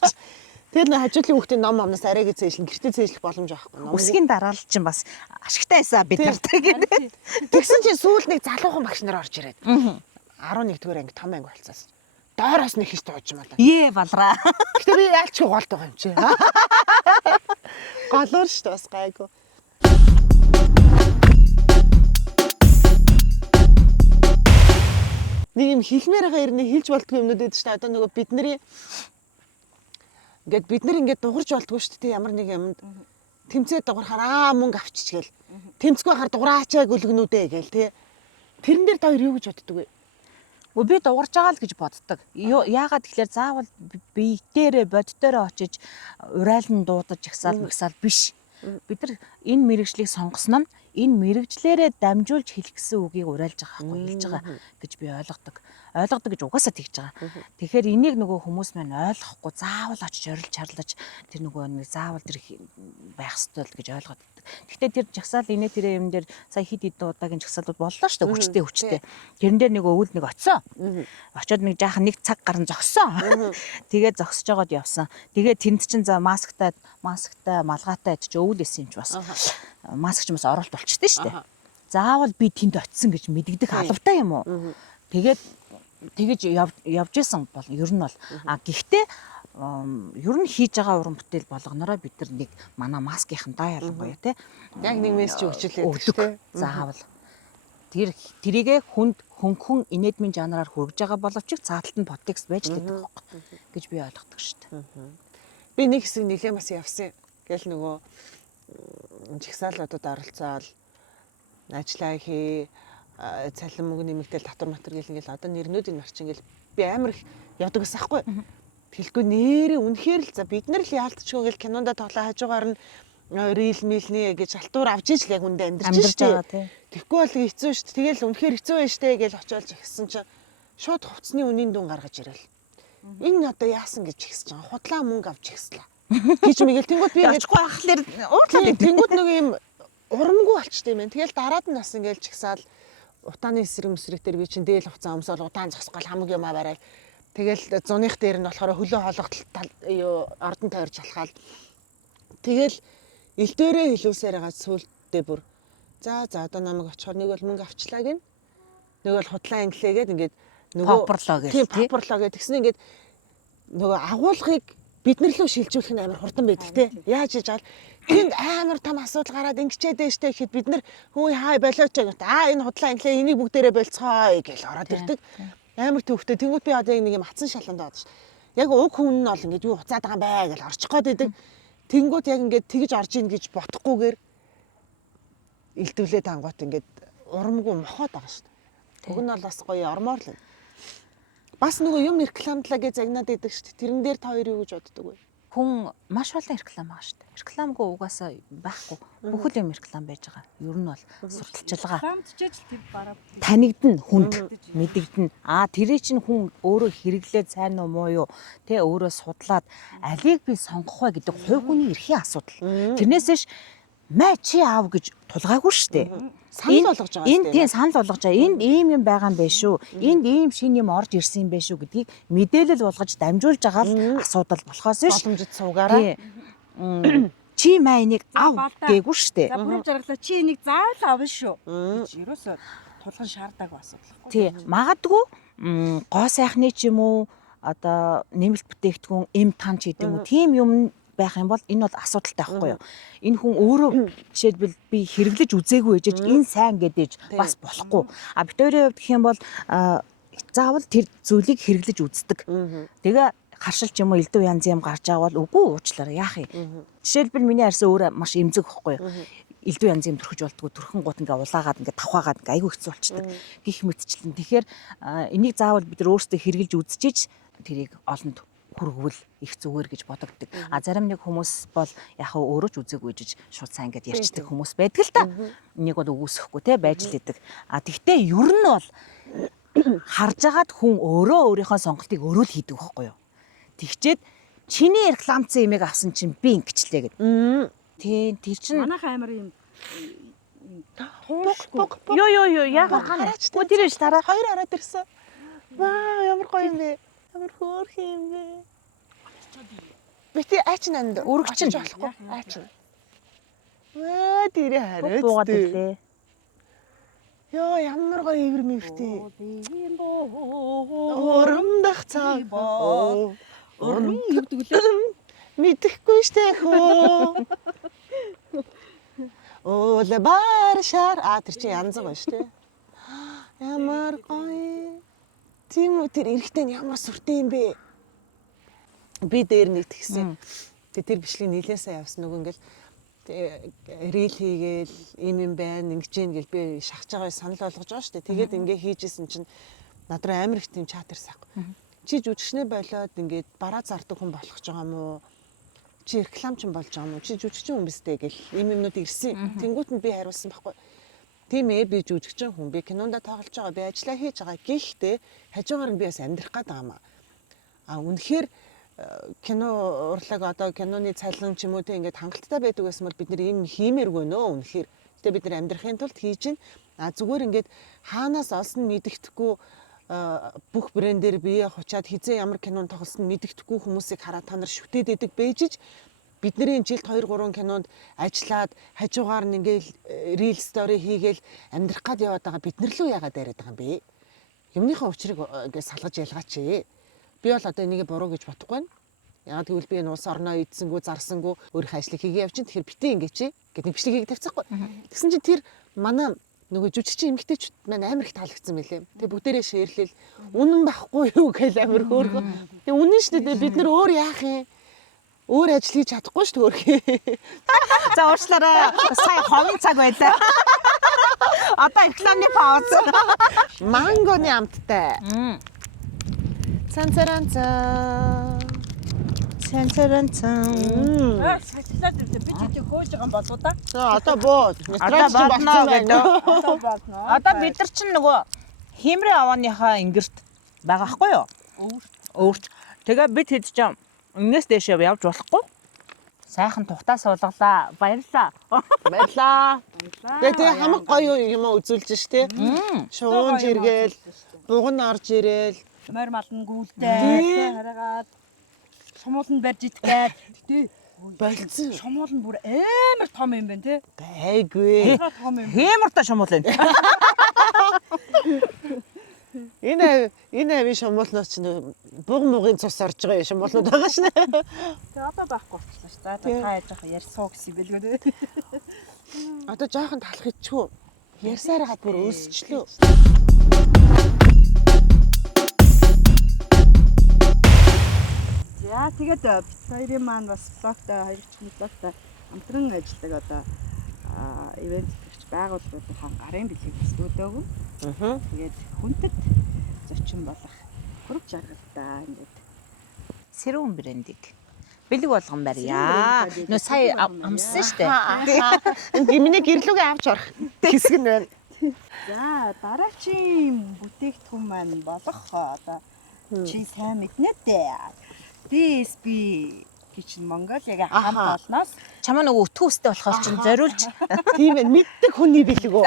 Тэр нэ хажуудлын хүүхдийн ном амнаас арайг цээжлэн гэртээ цээжлэх боломж байхгүй. Үсгийн дараал чинь бас ашигтай байсан бид нартай гэдэг. Тэгсэн чинь сүүл нэг залуухан багш нар орж ирээд 11 дугаар анги том анги болцсон. Доороос нэг хийж тууж юм байна. Ээ балраа. Гэтэ би яалч голд байгаа юм чи. Голоор шүү дээ бас гайгүй. Нэг юм хэлмээр байгаа ирнэ хэлж болтгүй юмнууд байдаг шүү дээ. Одоо нөгөө бид нар ингээд дуурж болтгүй шүү дээ. Ямар нэг юмд тэмцээд дуурахаар мөнгө авчичгээл. Тэмцгүй байхаар дураачааг өлгнүүдээ гээл тий. Тэрэн дээр та хоёр юу гэж боддөг вэ? Би дуурж байгаа л гэж боддог. Яагаад тэгэхээр заавал биетээрээ боддороо очиж урайлан дуудаж ихсаал мэгсаал биш. Бид нар энэ мэрэгжлийг сонгосон нь энэ мэрэгжлээрээ дамжуулж хэлэх гэсэн үгийг урайлж байгаа байхгүй хэлж байгаа гэж би ойлгодог. Ойлгодог гэж угаасаа тэгж байгаа. Тэгэхээр энийг нөгөө хүмүүс маань ойлгохгүй заавал очиж орилж чарлаж тэр нөгөө нэг заавал тэр байх ёстой л гэж ойлгоод. Гэхдээ тэр жагсаал инээ тэр юм дээр сая хид удаагийн жагсаалууд боллоо шүү дээ хүчтэй. Тэрэн дээр нэг өвөл нэг оцсон. Очоод нэг жаахан нэг цаг гарan зогссон. Тэгээд зогсож байгаад явсан. Тэгээд тэнд чинь за масктай малгайтай ч өвөл исэн юм чи бас. Маск ч бас оролт болчихдээ шүү дээ. Заавал би тэнд очисон гэж мэддэх албатай юм уу? Тэгээд тэгэж явж исэн бол ер нь бол гэхдээ ер нь хийж байгаа уран бүтээл болгоноороо бид нар нэг манай маскийнхан даа ялангуяа те яг нэг мессеж өгчлээ те заавал тэрийгэ хүнд хөнгөн инэдмийн жанраар хүргэж байгаа боловч цааталт нь подтекст байж л байдаг гэж би ойлгодог шүү дээ. Би нэг хэсэг нэлээ бас явсан. Гэл нөгөө жигсаалуудад оролцоод ажиллаа хий цалин мөнгө нэмэгдээл татвар матер гэл ингээл одоо нэрнүүдийг марчин гэл би амар их явдаг гэсэн байхгүй. Хэлгүй нэрээ үнэхээр л за бид нар л яалтчгүй гэл кинонда тоглоо хажуугаар нь рил милнэ гэж алтуур авч иж л яг үндэ амьдарч байгаа тий. Тэгэхгүй бол хэцүү шүү дээ. Тэгэл үнэхээр хэцүү байж штэ гэж очиолж ихсэн чинь шууд хувцсны үнийн дүн гаргаж ирэл. Энэ одоо яасан гэж ихсэж байгаа. Худлаа мөнгө авч ихслээ. Гэж мэгэл тэнгууд би ингэж гахлаар уурлаад тэнгууд нэг юм урамгүй болчтой юм байна. Тэгэл дараад нь бас ингээл чигсаал утааны эсрэг мэсрэгтэр би чинь дээл хуцаа өмсөөл утаан зогсгол хамаг юм барайл. Тэгэл зуных дээр нь болохоор хөлөө хоолготол ордон тойрч алхаал. Тэгэл ил дээрээ хэлүүлсээр байгаа сүултдээ бүр за одоо намайг очихоор нэг бол мөнгө авчлаа гин. Нэг бол худлаа англигээд ингээд нөгөө паперлоо гэж тийм паперлоо гэж тэгсэн ингээд нөгөө агуулгыг бид нар лөө шилжүүлэх нь амар хурдан байдаг те. Яаж хийж авал тэнд амар том асуудал гараад ингэчээд дэжтэй гэхэд бид нар хөөе хай болооч гэх. Энэ худлаа англиа энийг бүгдээрээ болцгоо гэж ороод ирдэг. Амар төвхтэй. Тэнгүүд би одоо нэг юм атсан шалганд доод ш. Яг уг хүн нь бол ингээд юу хуцаад байгаа юм бай гэж орчих гээд идэг. Тэнгүүд яг ингээд тэгж орж ийн гэж бодохгүйгээр илтвлээд ангуут ингээд урамгүй мохоод байгаа ш. Уг нь бол бас гоё ормоор л. Бас нөгөө юм рекламдлаа гэж загнаад идэг ш. Тэрэн дээр та хоёр юу гэж боддог вэ? Хүн маш олон реклам байгаа шүү дээ. Рекламгүй угаасаа байхгүй. Бүхэл юм реклам байж байгаа. Ер нь бол сурталчилгаа. Рекламдчиж тэр бараа Танигдна хүнд мэдэгдэнэ. Тэрий чинь хүн өөрөө хэрэглээд сайн уу муу юу тэ өөрөө судлаад алийг би сонгох вэ гэдэг хувь хүний эрхийн асуудал. Тэрнээс ш мэ чи аав гэж тулгаагүй шүү дээ. Санал болгож байгаа шүү дээ. Тийм санал болгож байгаа. Энд ийм юм байгаа юм биш үү? Энд ийм шин юм орж ирсэн юм биш үү гэдгийг мэдээлэл болгож дамжуулж байгаа л асуудал болохоос ш. Боломжит суугаараа. Чи майныг ав гээгүй шүү дээ. За бүрэн жаргалаа чи энийг заавал авна шүү. Гэж ерөөсөө тулган шаардаагүй асуудал. Тий. Магадгүй гоо сайхны ч юм уу одоо нэмэлт бүтээгдэхүүн эм тан ч гэдэг юм уу тийм юм байх юм бол энэ бол асуудалтай байхгүй юу? Энэ хүн өөрөө жишээлбэл би хэрэглэж үзээгүй ээжэж энэ сайн гэдэж бас болохгүй. А бид хоёрын хувьд гэх юм бол заавал тэр зүйлийг хэрэглэж үздэг. Тэгээ харшил ч юм уу элдв янз юм гарч байгаа бол үгүй уучлаарай яах юм. Жишээлбэл миний арьсан өөрөө маш эмзэг байхгүй юу? Элдв янз юм төрхөж болдгоо төрхөн гут ингээ улаагаад ингээ тавхаагаад ингээ айгүй хэцүү болчдөг. Гэх мэтчлэн. Тэгэхээр энийг заавал бид нар өөрсдөө хэрэглэж үзчихэж тэрийг олонд хүргвэл их зүгээр гэж бодогддог. А зарим нэг хүмүүс бол яхаа өөрөө ч үзээгүй жиж шууд сайн гэдээ ярьцдаг хүмүүс байдаг л та. Энийг бол үгүйсэхгүй те байж л идэг. А тэгтээ ер нь бол харж агаад хүн өөрөө өөрийнхөө сонголтыг өөрөө л хийдэг байхгүй юу? Тэгчээд чиний рекламцсан имийг авсан чинь би ингэчлээ гэд. Тийм тэр чинь Манайхаа амар юм Йоо яг хараач тэр биш тараа. Хоёр хараад ирсэн. Ваа ямар гоё юм бэ? Ямар хөөрх юм бэ? Бити аач нанд Өргөчин болохгүй. Аач. Ваа тэрэ хараад. буугаад ирлээ. Йоо ямар гоё ивэр мөвтэй. Урамдах цаг. уран гэдэг үлээ. Мэдэхгүй штэ хөө. Ола баршаар тэр чи янз гоё штэ. Ямар гоё. Тийм үү тэр эрэхтэн ямар сүртэй юм бэ? Би дээр нэг тэгсэн. Тэр бичлэг нийлээсээ явсан нөгөө ингээл рил хийгээл юм байна ингэж гин гэл би шахаж байгаа санал болгож байгаа штэ. Тэгээд ингээ хийжсэн чинь надраа амар их тийм чатер сайхгүй. Чи жүжигчнээ болоод ингээд бараа зардаг хүн болох ч байгаа мó? Чи рекламчин болж байгаа мó? Чи жүжигчин хүн биз дээ гэл юмнууд ирсэн. Тэнгүүт нь би хариулсан байхгүй. Тийм ээ би жүжигчин хүн би кинонда тоглож байгаа би ажиллаа хийж байгаа гэхдээ хажуугаар нь би бас амьдрах гээд байгаа юм аа. А үнэхээр кино урлаг одоо киноны цалин ч юм уу те ингээд хангалттай байдаг байсан бол бид нэр юм хиймээргүй нөө үнэхээр. Гэтэ бид нар амьдрахын тулд хийж гин. А зүгээр ингээд хаанаас олсон мэддэхгүй бүх брэндээр бие хучаад хизээ ямар кинонд тоглосон мэддэхгүй хүмүүсийг хараад та нар шүтээд идэг бэжж бидний жилд 2 3 кинонд ажиллаад хажуугаар нь ингээл рил стори хийгээл амьдрах гад яваад байгаа бид нар лөө яагаад яриад байгаа юм бэ? Юмныхаа учрыг ингээд салгаж ялгаач. Би бол одоо энийг буруу гэж бодохгүй байна. Яагаад гэвэл би энэ улс орноо эдсэнгүү зарсангүү өөрийнхөө ажлыг хийгээ явчихын тэгэхээр битээ ингээд чи гэдэг нэг бичлэгийг тавьчихгүй. Тэгсэн чинь тэр манай нөгөө жүжигчин эмэгтэйчүүд маань амар их таалагдсан байлээ. Тэгээ бүгдээрээ шеэрлэл үнэн байхгүй юу гэж амар хөөргөө. Тэгээ үнэн шүү дээ бид нар өөр яах юм? Өөр ажил хийж чадахгүй шүү дээ. За уучлаарай. Сая ховын цаг байлаа. Одоо рекламны пауз. Мангоны амттай. Цанцаранцаа. Цанцаранцаа. Сачлаад ирдэ би чи хөөж байгаа юм болоо да. За одоо боо. Одоо болно гэдэг. Одоо бид нар чинь нөгөө Химрээ авааныхаа ингэрт байгаа хгүй юу? Өөрт. Тэгээ бид хэд ч юм энэс дэшээ явж болохгүй. Сайхан тухтаа суулгалаа. Баярлаа. Баярлаа. Тэгээ хамаг гоё юм үзүүлж штэ. Шуунж иргээл, буган орж ирээл. Морь малн гүйлдээ. Хараагаад шумууланд барьж идгээд. Тэ Болцсон. шумуул нь бүр амар том юм байна те. Гайгүй. Том юм. Хэмэртэй шумуул энэ. Энэ ави шумуулнаас ч буг мугийн цус орж байгаа шумуулнууд байгаа шнэ. Тэгээ одоо байхгүй болчихлоо ш. За та яаж яах ярьсуу гэсэн юм бэлгүй те. Одоо жоохон талах ичгүй. Ярьсаар гад бүр өсчлөө. За тэгээд бит хоёрын маань бас блогтой хоёрчны блогтой хамтран ажилладаг одоо ивент гэрч байгууллагуудынхаа гарын бэлэг бас дөөдөг. Тэгээд хүндэт зочин болох хөрөг жаргалтай ингээд Сэрүүн брендийг бэлэг болгон барья. Нөө сая амссан штэ. Гимний гэрлүүгээ авч орох хэсэг нь байна. за дараачийн бүтээгдэхүүн маань болох одоо чи сайн мэднэ дээ. DSB Kitchen Mongolia-гийн хамт олноос Чамаа нөгөө өтгөөстэй болохоор чинь зориулж Тийм ээ мэддэг хүний бэлэг үү.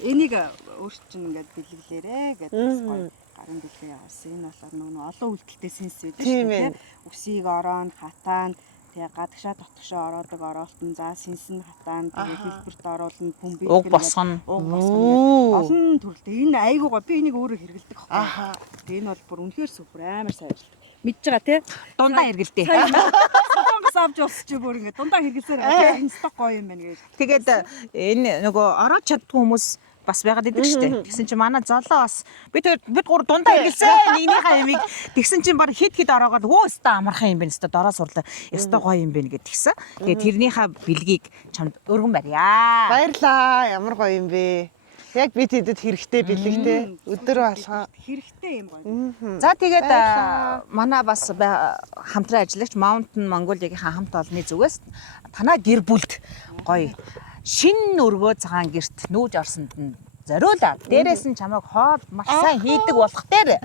энийг өөрчн ингээд бэлгэлээрээ гэдэг гоё гарын бэлгээ явуулсан. Энэ болохоор нөгөө олон үйлдэлтэй сенс байдаг Тийм шүү ээ. дээ. Үсийг ороон, хатаанд тэгээ гадагшаа дотгошоо ороодог ороолт нь за сенсэн хатаанд тэгээ хэлбэрт оруулна бөмбөг уг босгоно. олон төрөлтэй. Энэ айгуугаа би энийг өөрөө хэрэгэлдэг байхгүй. Аха. Тэгээ энэ бол бүр үнэхээр супер амар сайн ажилладаг. Мэдж байгаа тий? Дундаа эргэлдээ. Сая авч усч бүр ингэ дундаа хэрэглэсээр байгаа. Энэ сток гоё юм байна гэж. Тэгээд энэ нөгөө ороод чаддгүй хүмүүс бас байгаад идэг штэ. Тэгсэн чинь манай золоо бас бид гур дундаа хэрэглэсэн нэгнийхээ ямиг тэгсэн чинь баг хит ороогоод өө өстө амархан юм байна өстө дороо сурлаа өстө гоё юм байна гэд тэгсэн. Тэгээд тэрнийхээ бэлгийг чамд өргөн барья. Баярлаа. Ямар гоё юм бэ. Яг бид хэдэд хэрэгтэй бэлэгтэй. Өдөр болгоо. Хэрэгтэй юм гоё. За тэгээд манай бас хамтран ажиллагч Mountain Mongolia-гийн хамт олонны зүгээс танаа гэр бүлд гоё шин өргөө цагаан герт нүүж орсонд нь зориулаад дээрээс нь чамайг хоол маш сайн хийдэг болох дээр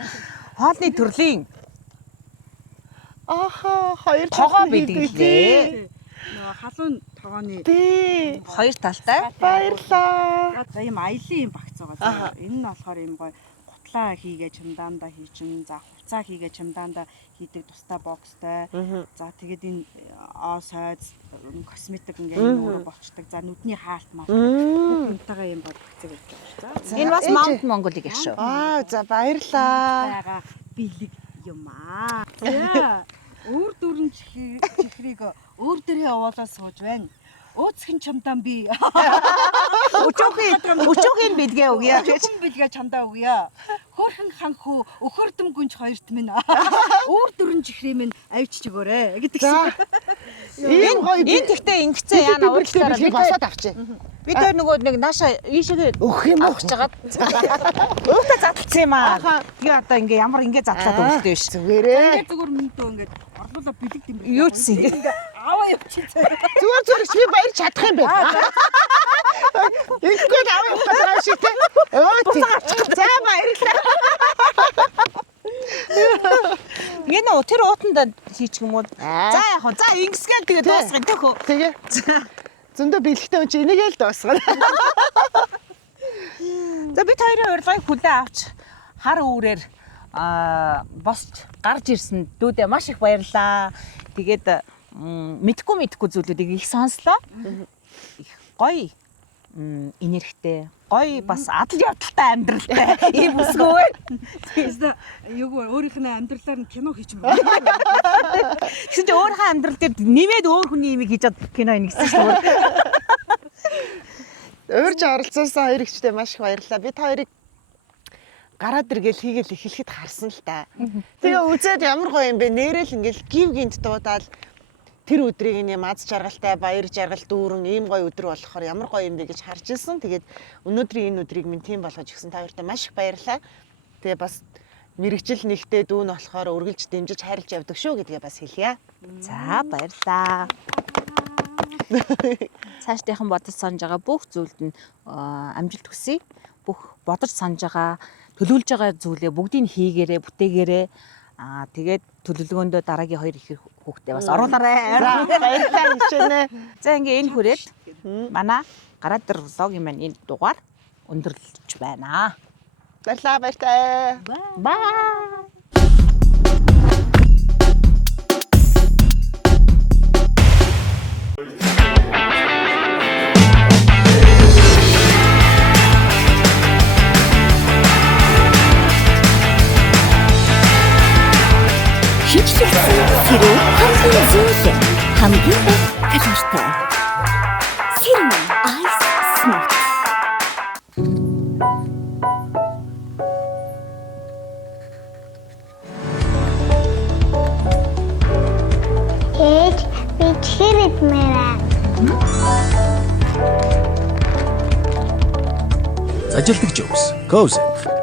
хоолны төрлийн Хоёр тогоо бэлгэлээ. Нөгөө халуун тогооны Тий. Хоёр талтай. Баярлаа. за ийм аялын юм багц байгаа. Энэ нь болохоор ийм гоё гутлаа хийгээ чамдаандаа хийчин, за хувцаа хийгээ чамдаандаа хийдэг тустай бокстай. За тэгээд энэ сойз косметик ингээ өөрөө болчдаг. За нүдний хаалт мал. Бүгднтэйгээ юм бол багцэг гэж байна. За Энэ бас Mountain Mongolia гэх шүү. За баярлаа. байгаа бэлэг юм аа. За өөр дөрөн чихрийг өөр дөрөө явуулаад сууж байна. Өөцгөн чамдаан би. Өчөгийн бэлгээ өгье. Хүн бэлгээ чамдаа өгье. Хөөрхөн ханхүү өхөрдөм гүнж хоёрт минь. Өөр дөрөн чихрээ минь авчиж өгөөрэй гэдэг шиг. Энэ тэгтээ ингэцэн яана уучлаарай. Би босоод авчи. Бид хоёр нөгөө нэг нааша ийшээ Өгөх юм уу? авч жагаад өөтөө задлцсан юм аа. Би одоо ингээ ямар ингээ задлаад өгөлтэй биш. Зүгээрээ. Зүгээр минь дөө ингээд орлуулаа бэлэг дэмэр. Юу ч ингэ. Аваа явчих. Зүгээр би баяр чадах юм байна. Ингүүд авах гэдэг шиг те. За баярлаа. Энэ тэр уутанд хийчих юм уу? За яг хоо. За ингэсгээл тэгээ дуусгая төхөө. Тэгээ. Зөндөө бэлгтэй юм чи энийгээ л дуусгана. За бид хоёрын урилгыг хүлээн авч хар үүрээр босч гарч ирсэн дүүдээ маш их баярлаа. Тэгээд мэдхгүй зүйлүүдийг их сонслоо. Их гоё энергитэй, гоё бас адал явдалтай амьдралтай ийм үсгөө байна. Тэсээ юу өөрийнх нь амьдралаар нь кино хийчих юм байна. Тэгсэн чинь өөрийнхөө амьдрал дээр нэмээд өөр хүний имийг хийж чад кино ингэсэн шүү дээ. Өөрж оролцуулсан хоёр ихчтэй маш их баярлалаа. Бид хоёрыг гараад иргээл хийгээл эхлэхэд харсан л та. Тэгээ үзээд ямар гоё юм бэ? Нэрэл ингээл гів гинт дуудаал тэр өдрийг энэ аз жаргалтай баяр жаргал дүүрэн ийм гоё өдөр болохоор ямар гоё юм бэ гэж харж ирсэн. Тэгээд өнөөдрийн энэ өдрийг минь тийм болгож өгсөн та хоёртаа маш их баярлалаа. Тэгээ бас мэрэгжил нэгтэй дүүн болохоор үргэлж дэмжиж хайрлж явдаг шүү гэдгээ бас хэлье. За баярлаа. Цаашдынхан бодож санаж байгаа бүх зүйлд нь амжилт хүсье. Бүх бодож санаж байгаа, төлөвлөж байгаа зүйлээ бүгдийг хийгээрээ, бүтээгээрээ. Тэгээд төлөвлөгөөндөө дараагийн хоёр их хүүхдээ бас оруулаарай. За баярлалаа хичээнэ. За ингээ энэ хүрээд манай гараад дөр влогийн маань энэ дугаар өндөрлөж байна. Баярлалаа баяртай. Бай. Сэрүү хамгийн зүйл хамгийн талартай. Сэрүү Ice Smooth. Ээж би чихэр идмээр байна. Зажилтг Jokes. Goes it.